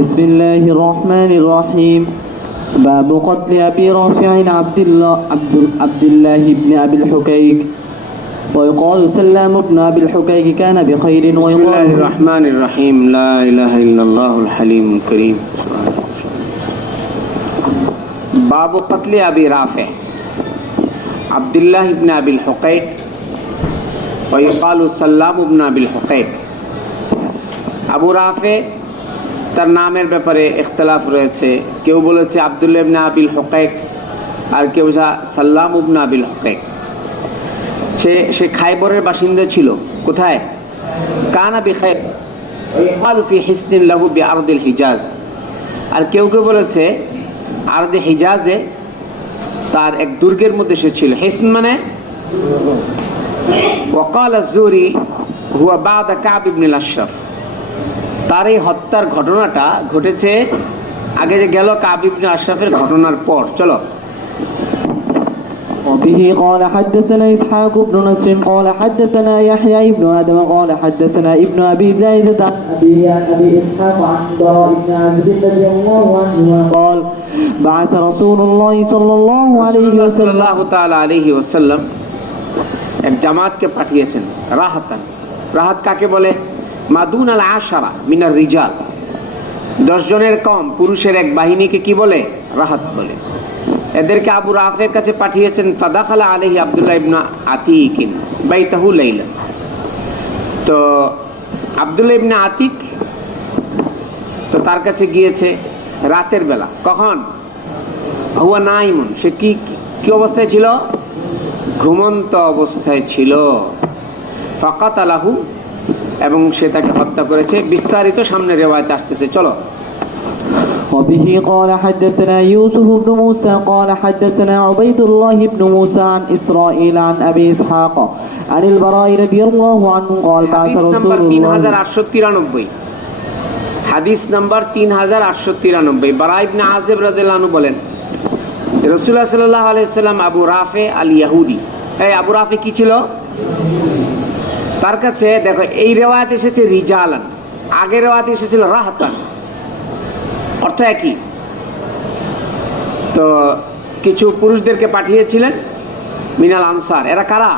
بسم الله الرحمن الرحيم. باب قتل أبي رافع عبد الله بن أبي الحكيك ويقال سلام بن أبي الحكيك كان بخير بسم الله الرحمن الرحيم. لا إله إلا الله الحليم الكريم. باب قتل أبي رافع عبد الله بن أبي الحكيك ويقال سلام بن أبي الحكيك. আবু রাফে তার নামের ব্যাপারে ইখতিলাফ রয়েছে। কেউ বলেছে আব্দুল্লাহ ইবনে আবিল হুকাইক, আর কেউ সাল্লাম ইবনে আবিল হুকাইক। সে খায়বরের বাসিন্দা ছিল। কোথায়? কানা বিখায়ব ওয়াইকালু ফি হিসনিন লাহু বিআরদিল হিজাজ। আর কেউ কেউ বলেছে আরদে হিজাজে তার এক দুর্গের মধ্যে সে ছিল। হিসন মানে ওয়াকাল আয-যুরি হুয়া বা'দা কাব ইবনে আল-আশরাফ। তার এই হত্যার ঘটনাটা ঘটেছে আগে যে গেল কাব ইবনে আশরাফের ঘটনার পর। চলো। وبه قال حدثنا إسحاق بن نصر قال حدثنا يحيى بن آدم قال حدثنا ابن أبي زايدة عن أبي إسحاق عن براء بن عازب رضي الله عنه قال بعث رسول الله صلى الله عليه وسلم এক জামাতকে পাঠিয়েছেন রাহাতান। রাহাত কাকে বলে? মাদুন আল আশারা মিনার রিজাল, 10 জনের কম পুরুষের এক বাহিনীকে কি বলে? রাহাত বলে। এদেরকে আবু রাফের কাছে পাঠিয়েছেন। ফাদাখালা আলাইহি আব্দুল্লাহ ইবনে আতিক বাইতাহু লাইলা। তো আব্দুল্লাহ ইবনে আতিক তো তার কাছে গিয়েছে রাতের বেলা। কখন? হুয়া নাইমুন, সে কি অবস্থায় ছিল? ঘুমন্ত অবস্থায় ছিল। ফাকাতালাহু, এবং সে তাকে হত্যা করেছে। বিস্তারিত সামনে রিওয়ায়াতে আসতেছে। চলো। وبه قال حدثنا يوسف بن موسى قال حدثنا عبيد الله بن موسى عن إسرائيل عن أبي إسحاق عن البراء رضي الله عنه قال بعث رسول الله 3893 হাদিস নাম্বার 3893 বারা ইবনে আযিব রাদিয়াল্লাহু আনহু বলেন রাসূলুল্লাহ সাল্লাল্লাহু আলাইহি ওয়াসাল্লাম আবু রাফে আল ইহুদি। এই আবু রাফে কি ছিল? তার কাছে দেখো এই রিওয়ায়াতে এসেছে রিজালান, আগের রিওয়ায়াতে এসেছিল রাহাতান, অর্থ একই। তো কিছু পুরুষদেরকে পাঠিয়েছিলেন মিনাল আনসার। এরা কারা?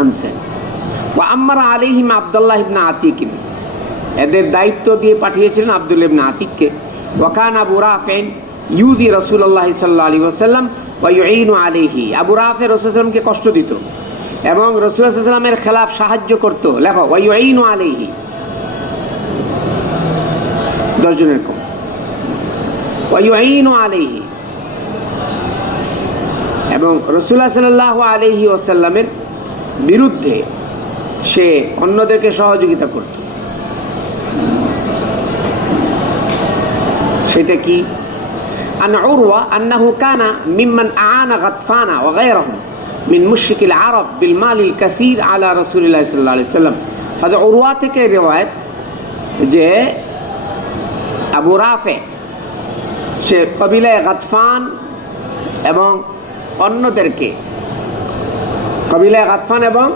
আনসার। ওয়া আম্মারা আলাইহিম আব্দুল্লাহ ইবনে আতিক, এদের দায়িত্ব দিয়ে পাঠিয়েছিলেন আব্দুল্লাহ ইবনে আতিককে। ওয়া কানা আবু রাফিন ইউদি রাসূলুল্লাহ সাল্লাল্লাহু আলাইহি ওয়াসাল্লাম ওয়া ইউইনু আলাইহি। আবু রাফি রাসূল সাল্লাল্লাহু আলাইহি ওয়াসাল্লামকে কষ্ট দিত এবং রাসূল সাল্লাল্লাহু আলাইহি ওয়াসাল্লামের খেলাফ সাহায্য করত। লেখো ওয়া ইউইনু আলাইহি, 10 জনের কম। ওয়া ইউইনু আলাইহি, এবং রাসূলুল্লাহ সাল্লাল্লাহু আলাইহি ওয়াসাল্লামের বিরুদ্ধে সে অন্যদেরকে সহযোগিতা করত। সেটা কি? আন উরওয়া আন্নাহু কানা মিম্মান আ'ানা গাতফানা ওয়া গায়রাহুম মিন মুশরিকিল আরব বিল মালিল কাসীর আলা রাসূলিল্লাহ সাল্লাল্লাহু আলাইহি ওয়াসাল্লাম। হাদা উরওয়া থেকে রিওয়ায়াত যে আবু রাফে সে কবিলায়ে গাতফান এবং অন্যদেরকে, কবিলায়ে গাতফান এবং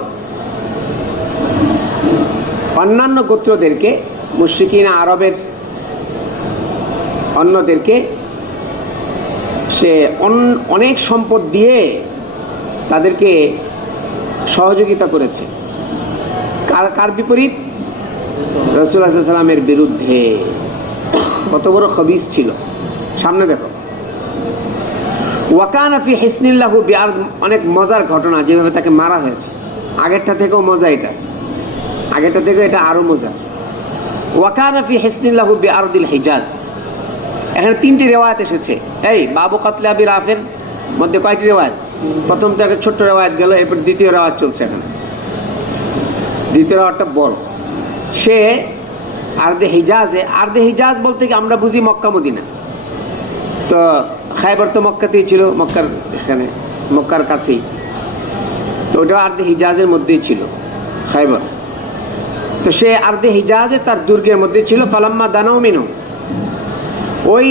অন্যান্য গোত্রদেরকে, মুশরিকিন আরবের অন্যদেরকে সে অনেক সম্পদ দিয়ে তাদেরকে সহযোগিতা করেছে। কার বিপরীত? রাসূলুল্লাহ সাল্লাল্লাহু আলাইহি ওয়াসাল্লামের বিরুদ্ধে। কত বড় খবিস ছিল, সামনে দেখো। ওয়া কানা ফি হিসনিন লাহু বিআরদ, অনেক মজার ঘটনা যেভাবে তাকে মারা হয়েছে। আগেরটা থেকেও মজা, আগেরটা থেকে এটা আরো মজা। ওয়া কানা ফি হিসনিন লাহু বিআরদিল হিজাজ। এখানে 3টি রিওয়ায়াত এসেছে। এই বাবু কাতলে আবি রাফের মধ্যে কয়টি রিওয়ায়াত? প্রথম থেকে ছোট্ট রিওয়ায়াত গেল, এরপর দ্বিতীয় রিওয়ায়াত চলছে। এখানে দ্বিতীয় রিওয়ায়াতটা বড়। সে আরদে হিজাজে, আরদে হিজাজ বলতে কি আমরা বুঝি মক্কা মদিনা। তো খায়বর তো মক্কাতেই ছিল, এখানে মক্কার কাছেই। তো ওটা আরদে হিজাজের মধ্যেই ছিল খায়বর। তো সে আরদে হিজাজে তার দুর্গের মধ্যে ছিল। ফালাম্মা দানাউ মিনহু, ওই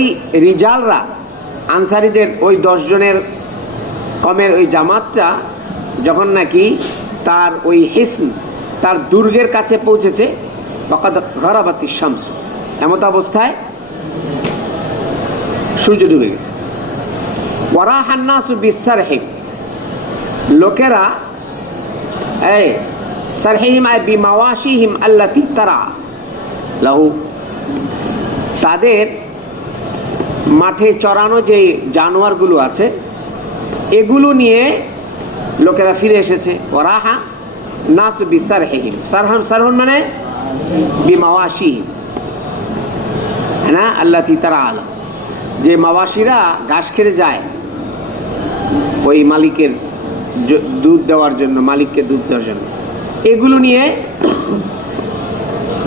রিজালরা আনসারীদের ওই 10 জনের কমের ওই জামাতটা যখন নাকি তার ওই হিসন, তার দুর্গের কাছে পৌঁছেছে, ফাকাদ গারাবাতিশ শামস, এমত অবস্থায় সূর্য ডুবে গেছে। ওয়ারাহান নাসু বিসারহিম, লোকেরা এই সারহিম আই বিমাওয়াশিহিম আল্লাতী তারা লাহু, তাদের মাঠে চড়ানো যে জানোয়ারগুলো আছে এগুলো নিয়ে লোকেরা ফিরে এসেছে। ওরাহা নাসু বিসারহিম, সারহন মানে বিমাওয়াশিহিম না আল্লাতী তারা আলা, যে মাওয়াশিরা ঘাস খেতে যায় ওই মালিকের দুধ দেওয়ার জন্য, মালিককে দুধ দেওয়ার জন্য, এগুলো নিয়ে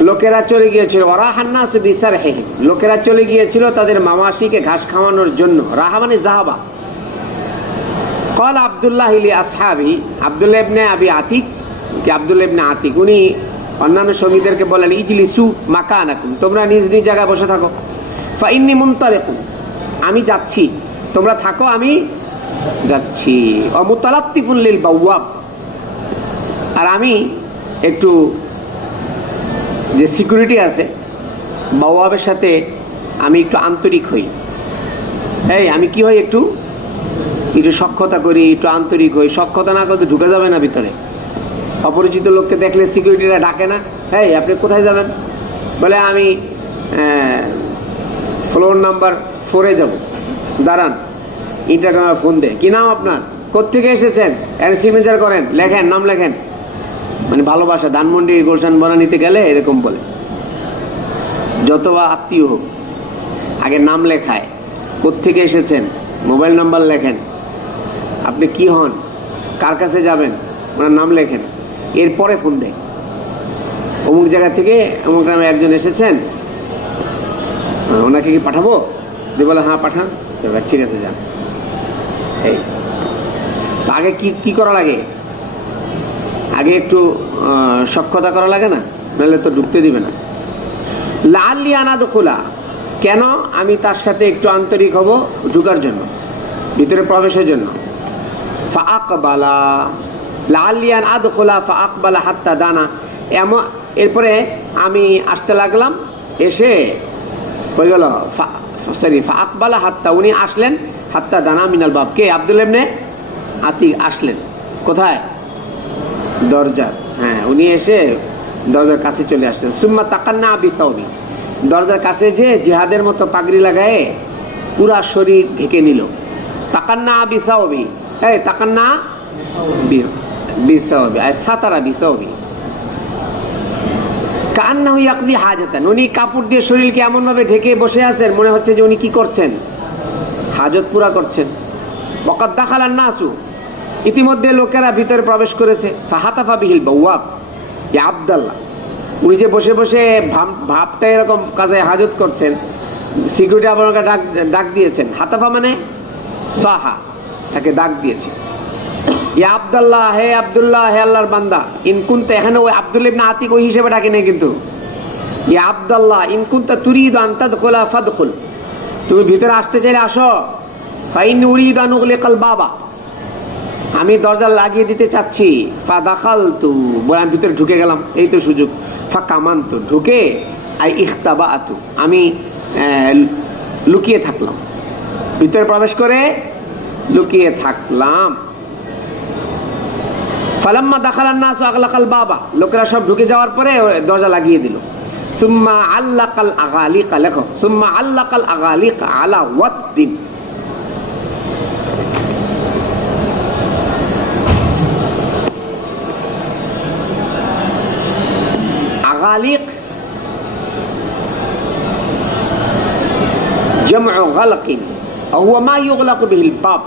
লোকেরা চলে গিয়েছিল। ওরাহান নাসু বিসারহিম, লোকেরা চলে গিয়েছিল তাদের মাওয়াশিকে ঘাস খাওয়ানোর জন্য। রাহা মানে জাহাবা। قال আব্দুল্লাহ ইলি আসহাবি, আব্দুল্লাহ ইবনে আবি আতিক কি আব্দুল্লাহ ইবনে আতিক উনি অন্যান্য সঙ্গীদেরকে বলেন ইজলিসু মাকানাকুম, তোমরা নিজ নিজ জায়গায় বসে থাকো। ফাইন্নী মুনতালিকুন, আমি যাচ্ছি, তোমরা থাকো আমি যাচ্ছি। অমুতালাত্তিফুন লিল বাওয়াব, আর আমি একটু যে সিকিউরিটি আছে বাওয়াবের সাথে আমি একটু আন্তরিক হই। এই আমি কি হই, একটু একটু সখ্যতা করি, একটু আন্তরিক হই। সখ্যতা না করতে ঢুকে যাবে না ভিতরে। অপরিচিত লোককে দেখলে সিকিউরিটিরা ডাকে না, এই আপনি কোথায় যাবেন? বলে আমি ফ্লোর নাম্বার 4-এ যাব। দাঁড়ান, ইন্টারনেটে ফোন দে, কি নাম আপনার, কোত্থেকে এসেছেন, সিগনেচার করেন, লেখেন, নাম লেখেন। মানে ভালোবাসা। ধানমন্ডি গুলশান বনানীতে গেলে এরকম বলে, যত বা আত্মীয় হোক আগে নাম লেখায়, কোত্থেকে এসেছেন, মোবাইল নাম্বার লেখেন, আপনি কি হন, কার কাছে যাবেন, ওনার নাম লেখেন, এরপরে ফোন দেয়। অমুক জায়গা থেকে অমুক নামে একজন এসেছেন, ওনাকে কি পাঠাবো? বলে হ্যাঁ পাঠান। ঠিক আছে যান। এই আগে কি কি করা লাগে, আগে একটু সখ্যতা করা লাগে না, নাহলে তো ঢুকতে দিবে না। লাআল্লি আন আদখুলা, কেন আমি তার সাথে একটু আন্তরিক হব ঢুকার জন্য, ভিতরে প্রবেশের জন্য। ফাআকবালা, লাআল্লি আন আদখুলা ফাআকবালা হাত্তা দানা, এমন এরপরে আমি আসতে লাগলাম, এসে হয়ে গেল সরি ফাআকবালা হাত্তা, উনি আসলেন, হাত্তা দানা মিনাল বাব, কে? আব্দুল্লাহ ইবনে আতিক আসলেন কোথায়? দরজা। হ্যাঁ, উনি এসে দরজার কাছে চলে আসলেন। সুম্মা তাকান্না বিতাওবি, দরজার কাছে যে জিহাদের মতো পাগড়ি লাগায়ে পুরা শরীর ঢেকে নিল। তাকান্না বিসাওবি, এই তাকান্না বিসাওবি আর সাতারা বিসাওবি কান্নাহু ইয়াকদি হাজাতান, উনি কাপড় দিয়ে শরীরকে এমন ভাবে ঢেকে বসে আছেন মনে হচ্ছে যে উনি কি করছেন, হাজত পুরা করছেন। ওয়াকাদ দাখালান নাসু, ইতিমধ্যে লোকেরা ভিতরে প্রবেশ করেছে। ফাহাতাফা বিহিল বাওয়াব, ইয়া আব্দুল্লাহ, উনি যে বসে বসে ভাবটা এরকম কাজে হাজত করছেন, সিকিউরিটি আপনাকে ডাক দিয়েছেন। হাতাফা মানে সাহা, তাকে ডাক দিয়েছে। ইয়া আব্দুল্লাহ, হে আব্দুল্লাহ, হে আল্লাহর বান্দা। ইনকুনতে, এখানে ওই আব্দুল্লাহ ইবনে আতিক ওই হিসেবে ডাকে নেই কিন্তু। ইয়া আব্দুল্লাহ ইনকুনতা তুরিদু আন তাদখুলা ফাদখুল, তুমি ভিতরে আসতে চাইলে আসো। ফাইন উরিদু আন উগলিকাল বাবা, আমি দরজা লাগিয়ে দিতে চাচ্ছি। ফা দাখালতু, বলে আমি ভিতরে ঢুকে গেলাম, এই তো সুযোগ। ফা কামান্তু, ঢুকে আই ইখতাবাতু, আমি লুকিয়ে থাকলাম, ভিতরে প্রবেশ করে লুকিয়ে থাকলাম। ফালাম্মা দাখালান নাসু আগলাকাল বাবা, লোকেরা সব ঢুকে যাওয়ার পরে দরজা লাগিয়ে দিল। সুম্মা আল্লাকাল আগালিকা, লেখো সুম্মা আল্লাকাল আগালিকা আলা ওয়াদ্দিন, আগালিক জমউ গালকিন ওয়া হুয়া মা ইউগলাকু বিহিল বাব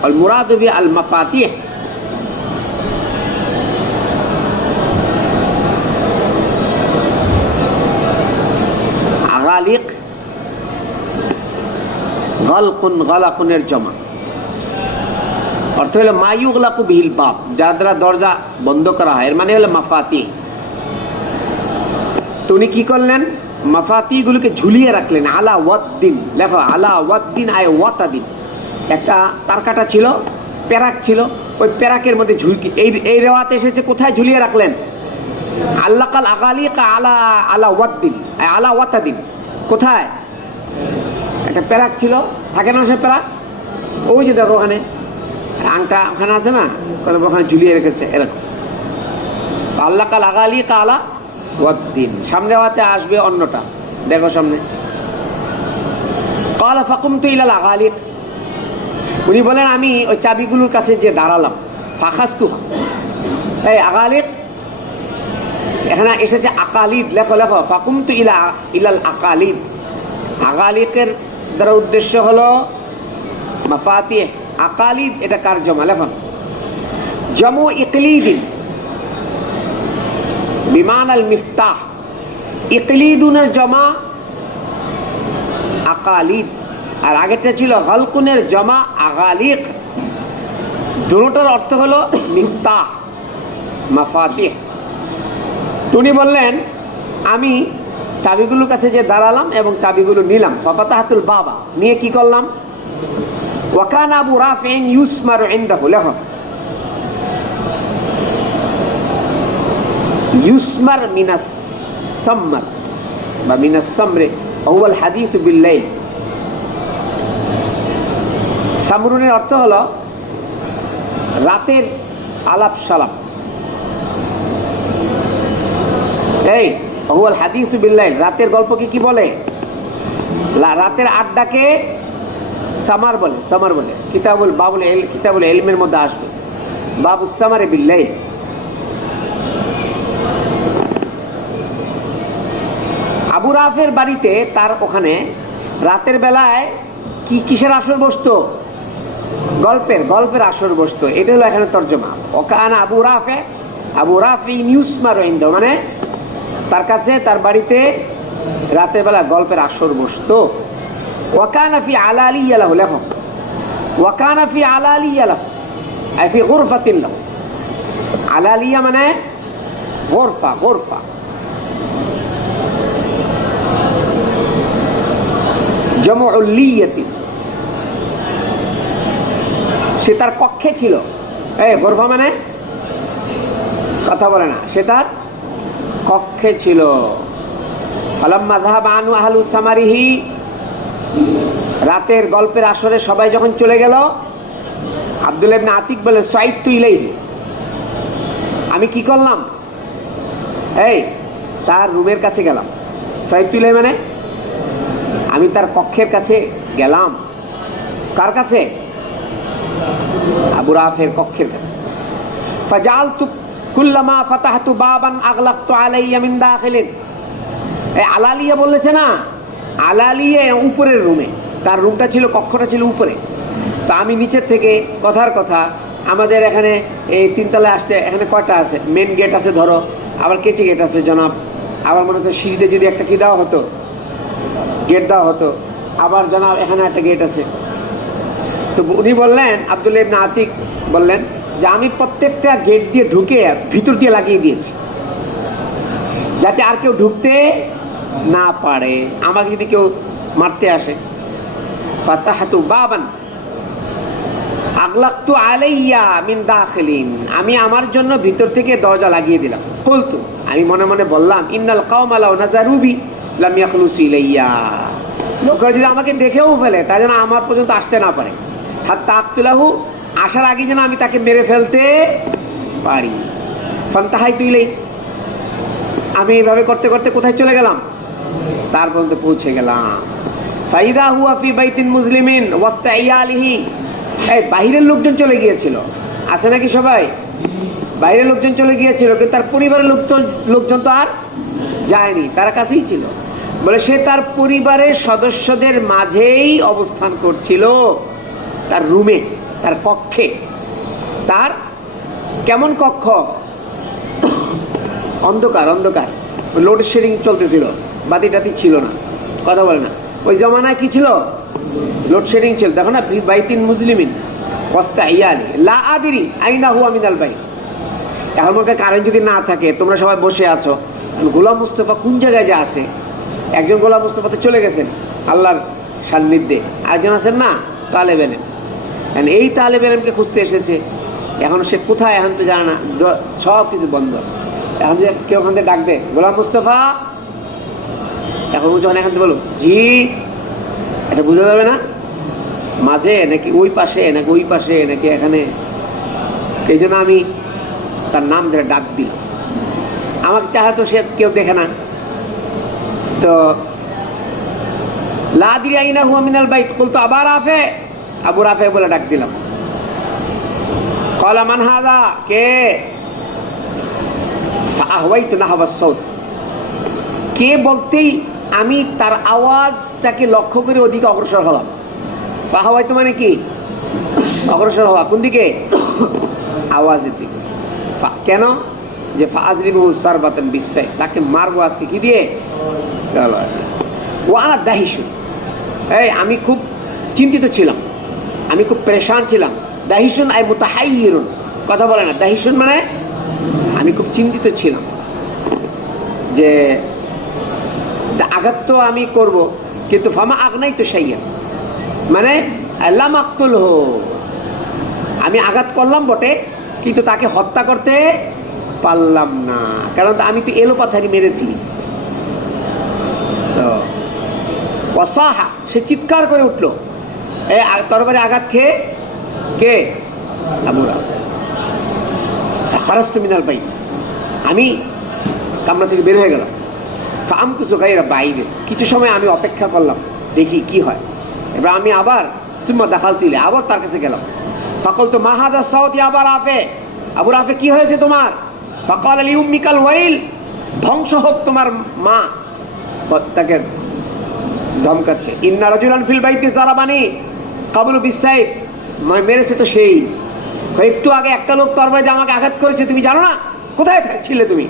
ওয়াল মুরাদু বি আল মাফাতিহ। আগালিক গালকুন, গালাকুনের জমা, অর্থ হলো মা ইউগলাকু বিহিল বাব, যার দ্বারা দরজা বন্ধ করা হয়, এর মানে হলো মাফাতিহ। তো উনি কি করলেন, মাফাতি গুলোকে ঝুলিয়ে রাখলেন। আলা ওয়াদ্দিন, লেখো আলা ওয়াদ্দিন আয় ওয়াতাদিন, একটা তার কাটা ছিল, প্যারাক ছিল, ওই প্যারাকের মধ্যে ঝুলকি, এই রেওয়াতে এসেছে কোথায় ঝুলিয়ে রাখলেন, আল্লাকাল আগালিকা আলা আলা ওয়াদ্দিন আলা ওয়াতাদিন, কোথায়? একটা প্যারাক ছিল, থাকে না সে প্যারাক? ওই যে দেখো ওখানে আংটা ওখানে আছে না, ওখানে ঝুলিয়ে রেখেছে এরকম। আল্লাহ কাল আগালি কালা ওয়াদ্দিন, সামনে হাতে আসবে অন্যটা, দেখো সামনে। কালা ফাকুমতু ইলাল আগালিক, উনি বলেন আমি ওই চাবিগুলোর কাছে যে দাঁড়ালাম। ফাখাস্তুহা, এই আগালিক, এখানে এসেছে আকালিদ, লেখো লেখো, ফাকুমতু ইলাল আকালিদ। আগালিকের দ্বারা উদ্দেশ্য হলো মাফাতিহ, আকালিদ এটা কার জমা? লেখো জামু ইকলিদিন বিমান আল মিফতাহ, ইকলিদুনের জমা আকালিদ, আর আগেরটা ছিল গালকুনের জমা আগালিক। দুটোর অর্থ হলো মিফতাহ, মাফাতিহ। উনি বললেন আমি চাবিগুলোর কাছে যে দাঁড়ালাম এবং চাবিগুলো নিলাম। ফাফাতাহাতুল বাবা, নিয়ে কি করলাম? ওয়াকানা আবু রাফিন ইউসমারু ইনদাহু, লেখো ইউসমার মিনাস সাম্মার বা মিনাস সামরে হুয়াল হাদিসু বিল্লাইল। সামরুনের অর্থ হলো রাতের আলাপ সালাপ। এই হুয়াল হাদিসু বিল্লাইল, রাতের গল্পকে কি বলে? রাতের আড্ডাকে সামার বলে, সামার বলে। কিতাবুল ইলমের মধ্যে আসবে বাবুস সামারে বিল্লাইল। আবু রাফের বাড়িতে তার ওখানে রাতের বেলায় কিসের আসর বসতো? গল্পের আসর বসতো। এটা হলো এখানে তর্জমা। ওকানা আবু রাফি ইউসমারু ইনদাহু, মানে তার কাছে, তার বাড়িতে রাতের বেলা গল্পের আসর বসতো। ওয়াকানা ফি আলালিয়া লাহু, লেখো ওয়াকানা ফি আলালিয়া লাহু আই ফি গুরফাতিন লাহু। আলালিয়া মানে গোরফা। জামউল লিয়াতি, সে তার কক্ষে ছিল। এই গোরফা মানে কথা বলে না, সে তার কক্ষে ছিল। ফালাম্মা যাহাবা আনহু আহলু সামারিহি, রাতের গল্পের আসরে সবাই যখন চলে গেল, আব্দুল্লাহ ইবনে আতিক বলে সাইতু ইলাইহি, আমি কি করলাম? এই তার রুমের কাছে গেলাম। সাইতু ইলাইহি মানে আমি তার কক্ষের কাছে গেলাম। কার কাছে? আবু রাফের কক্ষের কাছে। ফাজালতু কুল্লামা ফাতাহতু বাবান আগলাকতু আলাইয়া মিন দাখিলিন। এই আলালিয়া বলেছে না, আলালিয়া উপরের রুমে, তার রুমটা ছিল, কক্ষটা ছিল উপরে। তো আমি নিচের থেকে, কথার কথা, আমাদের এখানে এই তিনতলায় আসতে এখানে কয়টা আছে? মেন গেট আছে ধরো, আবার কেচি গেট আছে জনাব, আবার মনে করো সিঁড়িতে যদি একটা কি দেওয়া হতো, গেট দেওয়া হতো, আবার জনাব এখানে একটা গেট আছে। তো উনি বললেন, আব্দুল্লাহ ইবনে আতিক বললেন যে আমি প্রত্যেকটা গেট দিয়ে ঢুকে ভিতর দিয়ে লাগিয়ে দিয়েছি, যাতে আর কেউ ঢুকতে না পারে, আমাকে যদি কেউ মারতে আসে। ফাতাহাতু বাবান আগলাকতু আলাইয়া মিন দাখিলিন, আমি আমার জন্য ভিতর থেকে দরজা লাগিয়ে দিলাম। কুলতু, আমি মনে মনে বললাম, ইন্নাল কওমা লাউ নাযারু বি লাম ইয়াখলুসু ইলাইয়া, লোকেরা যদি আমাকে দেখেও ফেলে তাই যেন আমার পর্যন্ত আসতে না পারে। হাত্তা আক্তুলাহু, আসার আগে যেন আমি তাকে মেরে ফেলতে পারি। ফান্তাহাইতু ইলাই, আমি এইভাবে করতে করতে কোথায় চলে গেলাম? তার পর্যন্ত পৌঁছে গেলাম। ফাইদা হুয়া ফি বাইতিন মুসলিমিন ওয়াসতা ইয়ালিহি, এই বাইরের লোকজন চলে গিয়েছিল, আছে নাকি সবাই? বাইরের লোকজন চলে গিয়েছিল, কিন্তু তার পরিবারের লোকজন তো আর যায়নি, তার কাছেই ছিল। বলে সে তার পরিবারের সদস্যদের মাঝেই অবস্থান করছিল, তার রুমে, তার কক্ষে। তার কেমন কক্ষ? অন্ধকার, লোডশেডিং চলতেছিল, বাতি টাতি ছিল না, কথা বলে না। ওই জমানায় কি ছিল? লোডশেডিং ছিল। দেখো না, বাইতিন মুসলিমিন ওয়াসতা ইয়ালি লা আদরি আইনা হুয়া মিনাল বাইত। এখন মনে করেন কারেন্ট যদি না থাকে, তোমরা সবাই বসে আছো, গোলাম মুস্তফা কোন জায়গায় যে আছে? একজন গোলাম মুস্তফা তো চলে গেছেন আল্লাহর সান্নিধ্যে, আরেকজন আছেন না তালেব ইলম, এই তালেব ইলমকে খুঁজতে এসেছে। এখন সে কোথায় এখন তো জানে না, সব কিছু বন্ধ। এখন যে কেউ ওখান থেকে ডাক দে, গোলাম মুস্তফা, এখন ও যখন এখান থেকে বলো জি, এটা বোঝা যাবে না মাঝে নাকি ওই পাশে নাকি ওই পাশে নাকি এখানে। এই জন্য আমি তার নাম ধরে ডাক দিলাম। আমাকে চাহে তো সে কেউ দেখে না, তো লা দিরা ইনা হুয়া মিনাল বাইত বলতো আবার রাফে, আবু রাফে বলে ডাক দিলাম। ক্বালা মান হাযা, কে? ফাআহওয়াইতু নাহওয়া সাউত, কে বলতেই আমি তার আওয়াজটাকে লক্ষ্য করে ওদিকে অগ্রসর হলাম। ফাআহওয়াইতু মানে কি? অগ্রসর হওয়া। কোন দিকে? আওয়াজের দিকে। কেন? যে ফাআজরিবহু সারবাতান বিসাইফ, তাকে মারবো আজকে কি দিয়ে? ওয়া আনা দাহিশু, এই আমি খুব চিন্তিত ছিলাম, আমি খুব পেরেশান ছিলাম। দাহিশুন আই মুতাহাইয়িরুন, কথা বলে না। দাহিশুন মানে আমি খুব চিন্তিত ছিলাম যে আঘাত তো আমি করব, কিন্তু ফামা আগনাই তো শাইয়া, মানে লাম আক্তুলহু, আমি আঘাত করলাম বটে কিন্তু তাকে হত্যা করতে পারলাম না, কারণ আমি তো এলোপাথারি মেরেছি। তো ওয়াসাহা, সে চিৎকার করে উঠলো, এই তরবারি আঘাত খেয়ে। কে? আবু রাফে। খারাজতু মিনাল বাইত, আমি কামরা থেকে বের হয়ে গেলাম। ফাআমকুসু গায়রা বাইরে, কিছু সময় আমি অপেক্ষা করলাম দেখি কি হয়। এবার আমি আবার সুম্মা দাখালতু ইলাইহি, আবার তার কাছে গেলাম। ফাকালতু মা হাযা সাউত ইয়া আবু রাফে, আবু রাফে কি হয়েছে তোমার? ফাকালা লি উম্মিকাল ওয়াইল, ধ্বংস হোক তোমার মা। তাকে ধমকাচ্ছে। ইন্না রাজুলান ফিল বাইতি যারাবানি কাবলু বিসাইফ, মেরেছে তো সেই। একটু আগে একটা লোক তরবারি দিয়ে আমাকে আঘাত করেছে, তুমি জানো না? কোথায় ছিলে তুমি?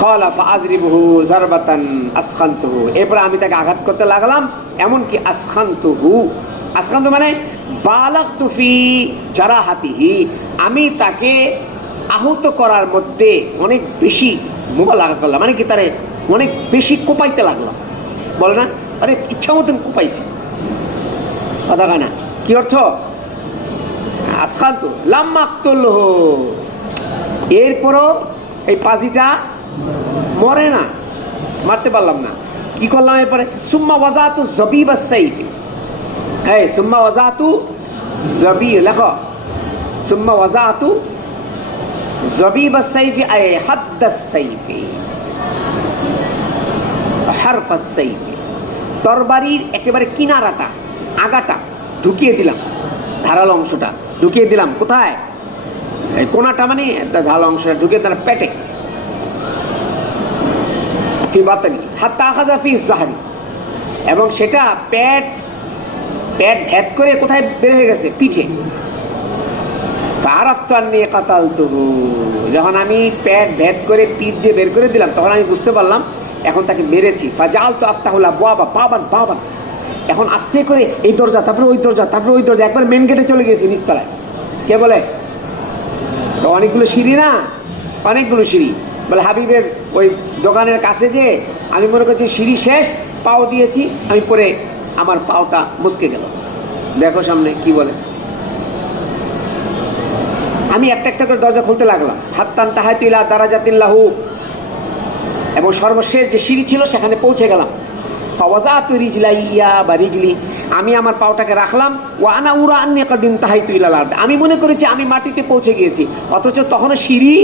ক্বালা ফাআজরিবহু যারবাতান আসখানতুহু, এরপর আমি তাকে আঘাত করতে লাগলাম, এমনকি আসখানতুহু, আসখান্তু মানে বালাগতু ফি জারাহাতিহি, আমি তাকে আহত করার মধ্যে অনেক বেশি মুবালাগা করলাম, মানে কি তারে অনেক বেশি কোপাইতে লাগলাম। বলে না, আরে ইচ্ছা মতন কোপাইছি, কথা কয় না। কি অর্থ? আসখান্তু লাম আক্তুলহু, এরপরও এই পাজিটা মরে না, মারতে পারলাম না। কি করলাম এরপরে? সুম্মা ওয়াজাতু যাবিব আস-সাইফ, এই সুম্মা ওয়াজাতু যাবি, লেখো সুম্মা ওয়াজাতু যাবিব আস-সাইফ আই হাদ্দ আস-সাইফ হারফ আস-সাইফ, তরবারির একেবারে কিনারাটা, আগাটা ঢুকিয়ে দিলাম, ধারালো অংশটা ঢুকিয়ে দিলাম। কোথায়? এই কোনাটা মানে ধারালো অংশটা ঢুকিয়ে তার পেটে। ফি বাতানি হাত্তা আখাযা ফি যাহরি, এবং সেটা পেট ভেদ করে কোথায় বের হয়ে গেছে? পিঠে। ফাআরাফতু আন্নী কাতালতুহু, যখন আমি পেট ভেদ করে পিঠ দিয়ে বের করে দিলাম তখন আমি বুঝতে পারলাম এখন তাকে মেরেছি। ফাজালতু আফতাহু লাহু বাবান বাবান, এখন আস্তে করে এই দরজা, তারপরে ওই দরজা, তারপরে ওই দরজা, একবার মেন গেটে চলে গেছি নিচতলায়। কে বলে? অনেকগুলো সিঁড়ি না, অনেকগুলো সিঁড়ি। বলে হাবিবের ওই দোকানের কাছে যে আমি মনে করছি সিঁড়ি শেষ, পাও দিয়েছি, আমি পরে আমার পাওটা মুচকে গেল। দেখো সামনে কি বলে। আমি একটা একটা করে দরজা খুলতে লাগলাম। হাত্তান তাহাইতু ইলা দারাজাতিন লাহু, এবং সর্বশেষ যে সিঁড়ি ছিল সেখানে পৌঁছে গেলাম। ফাওয়াজাতু রিজলাইয়া বা রিজলি, আমি আমার পাওটাকে রাখলাম। ওয়া আনা উরা আন্নী কাদ ইনতাহাইতু ইলাল আরদ, আমি মনে করেছি আমি মাটিতে পৌঁছে গিয়েছি, অথচ তখনও সিঁড়ি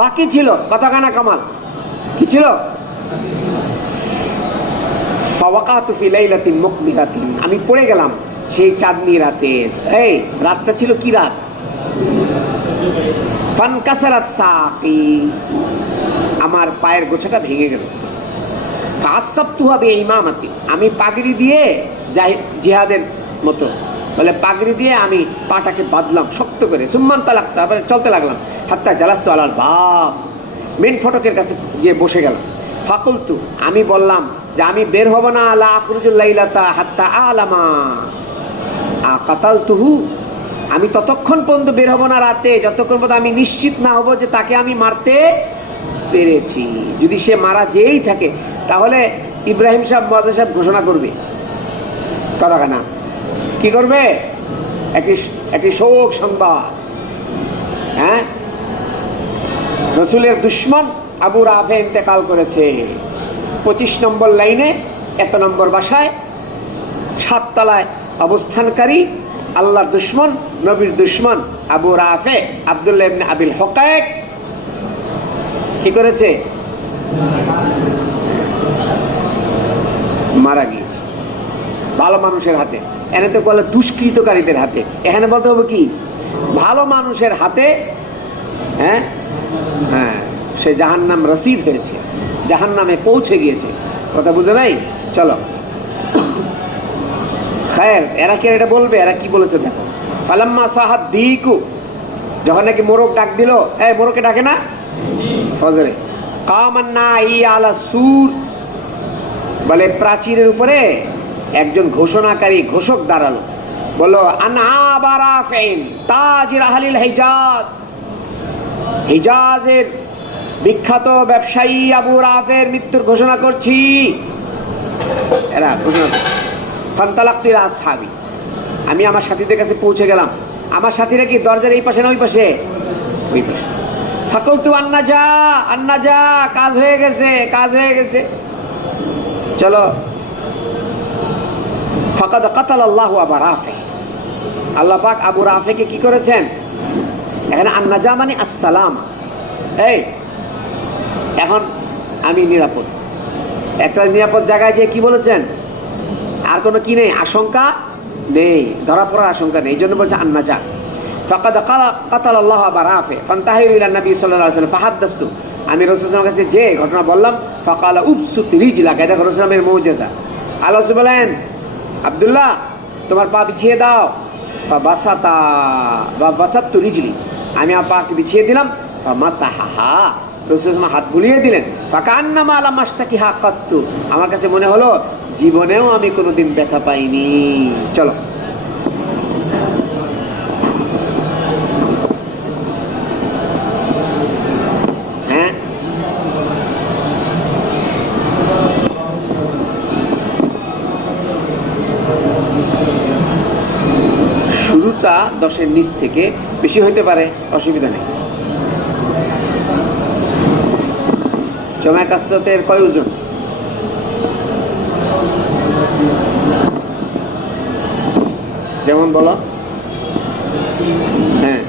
বাকি ছিল। কতখানা কামাল! কি ছিল? ফাওয়াকাতু ফি লাইলাতিন মুকমিলাতিন, আমি পড়ে গেলাম সেই চাঁদনি রাতে। এই রাতটা ছিল কি রাত? ফানকাসারাত সাকি, আমার পায়ের গোছাটা ভেঙে গেল। কাসাবতুহা বিইমামাতি, আমি পাগড়ি দিয়ে জিহাদের মতো, বলে পাগড়ি দিয়ে আমি পাটাকে বাঁধলাম শক্ত করে। সুম্মান তালাক, তারপরে চলতে লাগলাম। হাত্তা জালাস্তু আলাল বাব, মেন ফটকের কাছে যে বসে গেলাম। ফাকুলতু, আমি বললাম যে আমি বের হব না, লা আখরুজুল লাইলাতা হাত্তা আলামা কাতালতুহু, আমি ততক্ষণ পর্যন্ত বের হব না রাতে যতক্ষণ পর্যন্ত আমি নিশ্চিত না হব যে তাকে আমি মারতে পেরেছি। যদি সে মারা যেই থাকে তাহলে ইব্রাহিম সাহেব মুয়াজ্জিন সাহেব ঘোষণা করবে, কথা না কি করবে? একটি শোক সংবাদ। হ্যাঁ, রসুলের দুশ্মন আবু রাফে ইন্তেকাল করেছে। 25 নম্বর লাইনে 1 নম্বর বাসায় 7 তলায় অবস্থানকারী আল্লাহর দুশ্মন, নবীর দুশ্মন আবু রাফে আব্দুল্লাহ ইবনে আবিল হকায়েক কি করেছে? মারা গিয়েছে ভালো মানুষের হাতে। এনে তো বলে দুষ্কৃতকারীদের হাতে, এখানে বলতে হবে কি ভালো মানুষের হাতে। হ্যাঁ হ্যাঁ, সে জাহান্নাম রসিদ হয়েছে, জাহান্নামে পৌঁছে গিয়েছে। কথা বুঝে নাই? চলো খায়ের, এরা কি এটা বলবে? এরা কি বলেছে দেখো। ফালাম্মা সাহাদ দিকু, যখন নাকি মোরগ ডাক দিল, এই মোরগকে ডাকে না ফজরে, কামান্না ই আলা সুর, বলে প্রাচীরের উপরে একজন ঘোষণাকারী ঘোষক দাঁড়ালো, বললো আনা আবা রাফিন তাজির আহলিল হিজাজ, হিজাজের বিখ্যাত ব্যবসায়ী আবু রাফের মৃত্যুর ঘোষণা করছি। এরা ঘোষণা করছে। ফান্তালাকতু ইলা আসহাবি, আমি আমার সাথীদের কাছে পৌঁছে গেলাম। আমার সাথীরা কি দরজার এই পাশে না ওই পাশে? ওই পাশে। ফাকালতু আন্নাজা আন্নাজা, কাজ হয়ে গেছে, কাজ হয়ে গেছে, চলো। ফাকাদ কাতালাল্লাহু আবা রাফি, আল্লাহ পাক আবু রাফিকে কি করেছেন? এখানে আন্নাজা মানে আসসালাম। এই এখন আমি নিরাপদ, একটা নিরাপদ জায়গায় যে কি বলেছেন, আর কোনো কি নেই, আশঙ্কা নেই, ধরা পড়ার আশঙ্কা নেই, এই জন্য বলছে আন্নাজা। ফাকাদ কাতালাল্লাহু আবা রাফি ফান্তাহিউ ইলা নবী সাল্লাল্লাহু আলাইহি ওয়াসাল্লাম ফাহাদাসতু, আমি রাসূল সাল্লাল্লাহু আলাইহি ওয়াসাল্লামের কাছে যে ঘটনা বললাম, ফাকালা উবসুত রিজলাকা, দেখো রাসূলের মুজিজা। আল্লাহ বলেন আব্দুল্লাহ তোমার পা বিছিয়ে দাও। ফাবাসাতা বা বাসাতু রিজলি, আমি আমার পাকে বিছিয়ে দিলাম। ফামাসাহাহা, রাসূল হাত বুলিয়ে দিলেন। ফাকান্নামা লা মাশতাকিহা কাত্তু, আমার কাছে মনে হলো জীবনেও আমি কোনোদিন ব্যথা পাইনি। চলো হ্যাঁ, শুরুটা 10-এর নিচ থেকে, বেশি হইতে পারে, অসুবিধা নেই। জমা কাসরতের কয় ওজন? যেমন বলো। হ্যাঁ,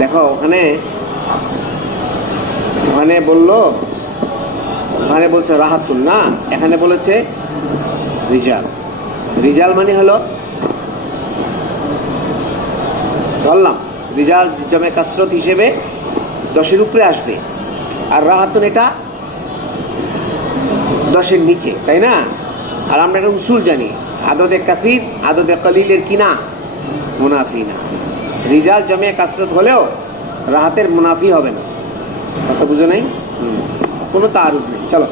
দেখো ওখানে ওখানে বললো, ওখানে বলছে রাহাতুল না, এখানে বলেছে রিজাল। রিজাল মানে হলো, ধরলাম রিজাল জমে কাসরত হিসেবে 10-এর উপরে আসবে, আর রাহাতুন এটা 10-এর নিচে, তাই না? আর আমরা একটা উসুল জানি, আদদে কাসির আদদে কলিলের কিনা মুনাফি না। রিজাল জমে কাসরত হলেও রাহাতের মুনাফি হবে না। কথা বুঝো নাই? কোনো তারুজ নেই। চলো।